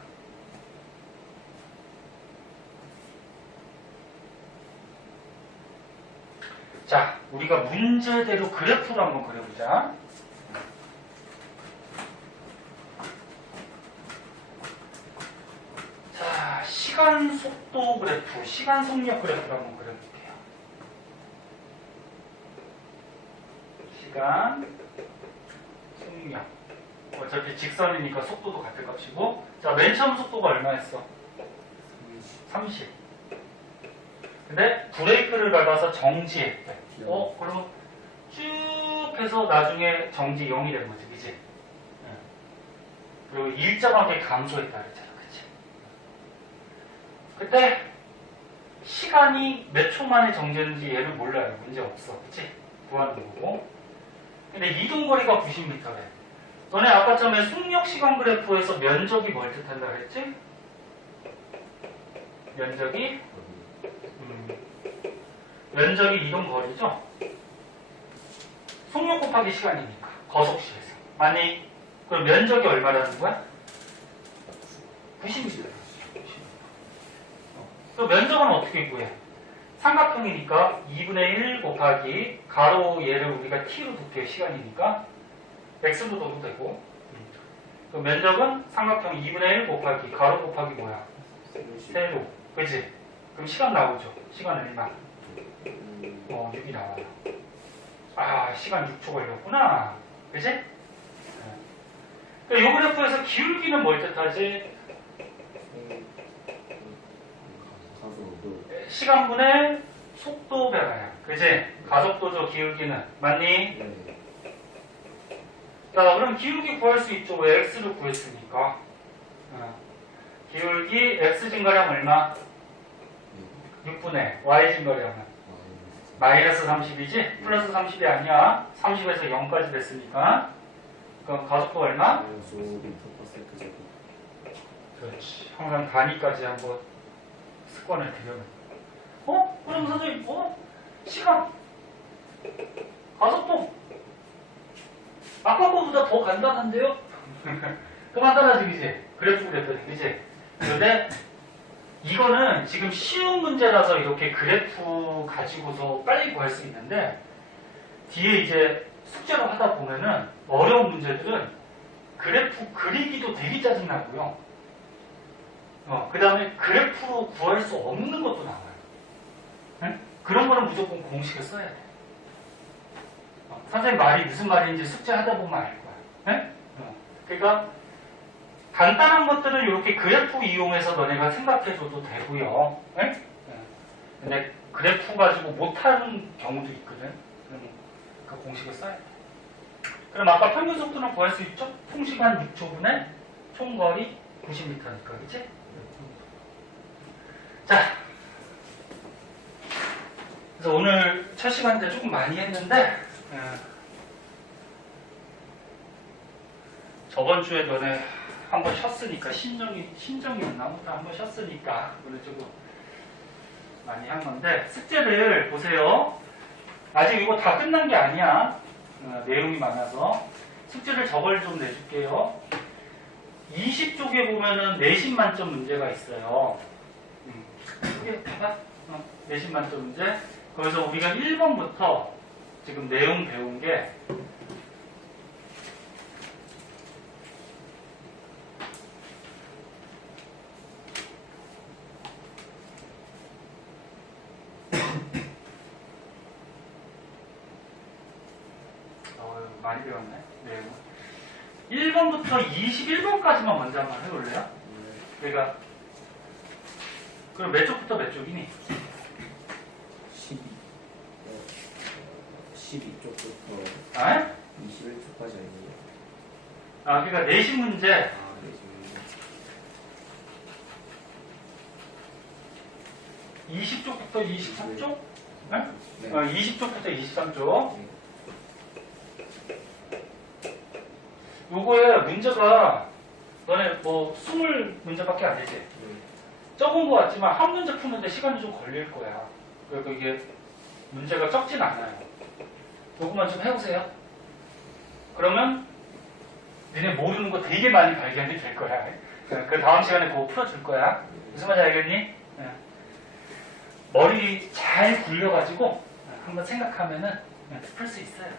자, 우리가 문제대로 그래프를 한번 그려보자. 자, 시간 속도 그래프, 시간 속력 그래프를 한번 그려볼게요. 시간 속력. 어차피 직선이니까 속도도 같을 값이고. 자, 맨 처음 속도가 얼마였어? 30. 근데 브레이크를 밟아서 정지했대. 그러면 쭉 해서 나중에 정지 0이 되는 거지, 그치? 그리고 일정하게 감소했다 그랬잖아, 그치? 그때 시간이 몇 초 만에 정지했는지 얘는 몰라요. 문제 없어, 그치? 구하는 거고. 근데 이동거리가 90m래. 너네 아까 전에 속력 시간 그래프에서 면적이 뭘 뜻한다 그랬지? 면적이 면적이 이동거리죠? 속력 곱하기 시간이니까 거속시에서. 아니, 그럼 면적이 얼마라는 거야? 90m. 그럼 면적은 어떻게 구해? 삼각형이니까 2분의 1 곱하기 가로 얘를 우리가 t로 둘게요. 시간이니까 x로 둬도 되고. 그럼 면적은 삼각형 2분의 1 곱하기 가로 곱하기 뭐야? 세로. 그치? 그럼 시간 나오죠? 시간 얼마? 6이 나와요. 아, 시간 6초 걸렸구나. 그치? 이 그래프에서 기울기는 뭘 뜻하지? 시간분의 속도 변화야. 그치? 가속도죠, 기울기는. 맞니? 자, 그럼 기울기 구할 수 있죠. 왜? x를 구했으니까. 기울기 x 증가량 얼마? 6분의 y 증가량은 마이너스 30이지? 플러스 30이 아니야. 30에서 0까지 됐으니까. 그럼 가속도 얼마? 그렇지. 항상 단위까지 한번 습관을 들여놓고. 그럼 선생님, 시간. 가속도. 아까 거보다 더 간단한데요? 더 간단하지, 그지? 그래프 그랬더니, 그지? 그런데 이거는 지금 쉬운 문제라서 이렇게 그래프 가지고서 빨리 구할 수 있는데, 뒤에 이제 숙제로 하다 보면은 어려운 문제들은 그래프 그리기도 되게 짜증나고요. 그 다음에 그래프로 구할 수 없는 것도 나와요. 응? 그런 거는 무조건 공식을 써야 돼. 선생님 말이 무슨 말인지 숙제 하다 보면 알 거야. 응? 그러니까 간단한 것들은 이렇게 그래프 이용해서 너네가 생각해줘도 되고요. 응? 근데 그래프 가지고 못하는 경우도 있거든. 그럼 그 공식을 써야 돼. 그럼 아까 평균 속도는 구할 수 있죠? 통시간 6초분에 총거리 90m니까, 그치? 자, 그래서 오늘 첫 시간 때 조금 많이 했는데, 저번 주에 너네 한번 쉬었으니까, 신정이었나? 아무튼 한번 쉬었으니까, 오늘 조금 많이 한 건데, 숙제를 보세요. 아직 이거 다 끝난 게 아니야. 내용이 많아서. 숙제를 저걸 좀 내줄게요. 20쪽에 보면은 내신 만점 문제가 있어요. 여기 봐봐. 내신 만점 문제. 거기서 우리가 1번부터 지금 내용 배운 게 많이 배웠네. 내용은. 1번부터 21번까지만 먼저 한번 해볼래요? 그러니까 그럼 몇 쪽부터 몇 쪽이니? 12쪽부터 아? 21쪽까지 아니에요? 그러니까 내신 문제 아, 네, 지금 20쪽부터 23쪽? 네? 네. 20쪽부터 23쪽. 요거에 문제가 너네 뭐 20문제밖에 안 되지? 적은 거 같지만 한 문제 푸는데 시간이 좀 걸릴 거야. 그리고 이게 문제가 적진 않아요. 요거만 좀 해보세요. 그러면 니네 모르는 거 되게 많이 발견이 될 거야. 그 다음 시간에 그거 풀어줄 거야. 무슨 말인지 알겠니? 머리 잘 굴려가지고 한번 생각하면은 풀 수 있어요.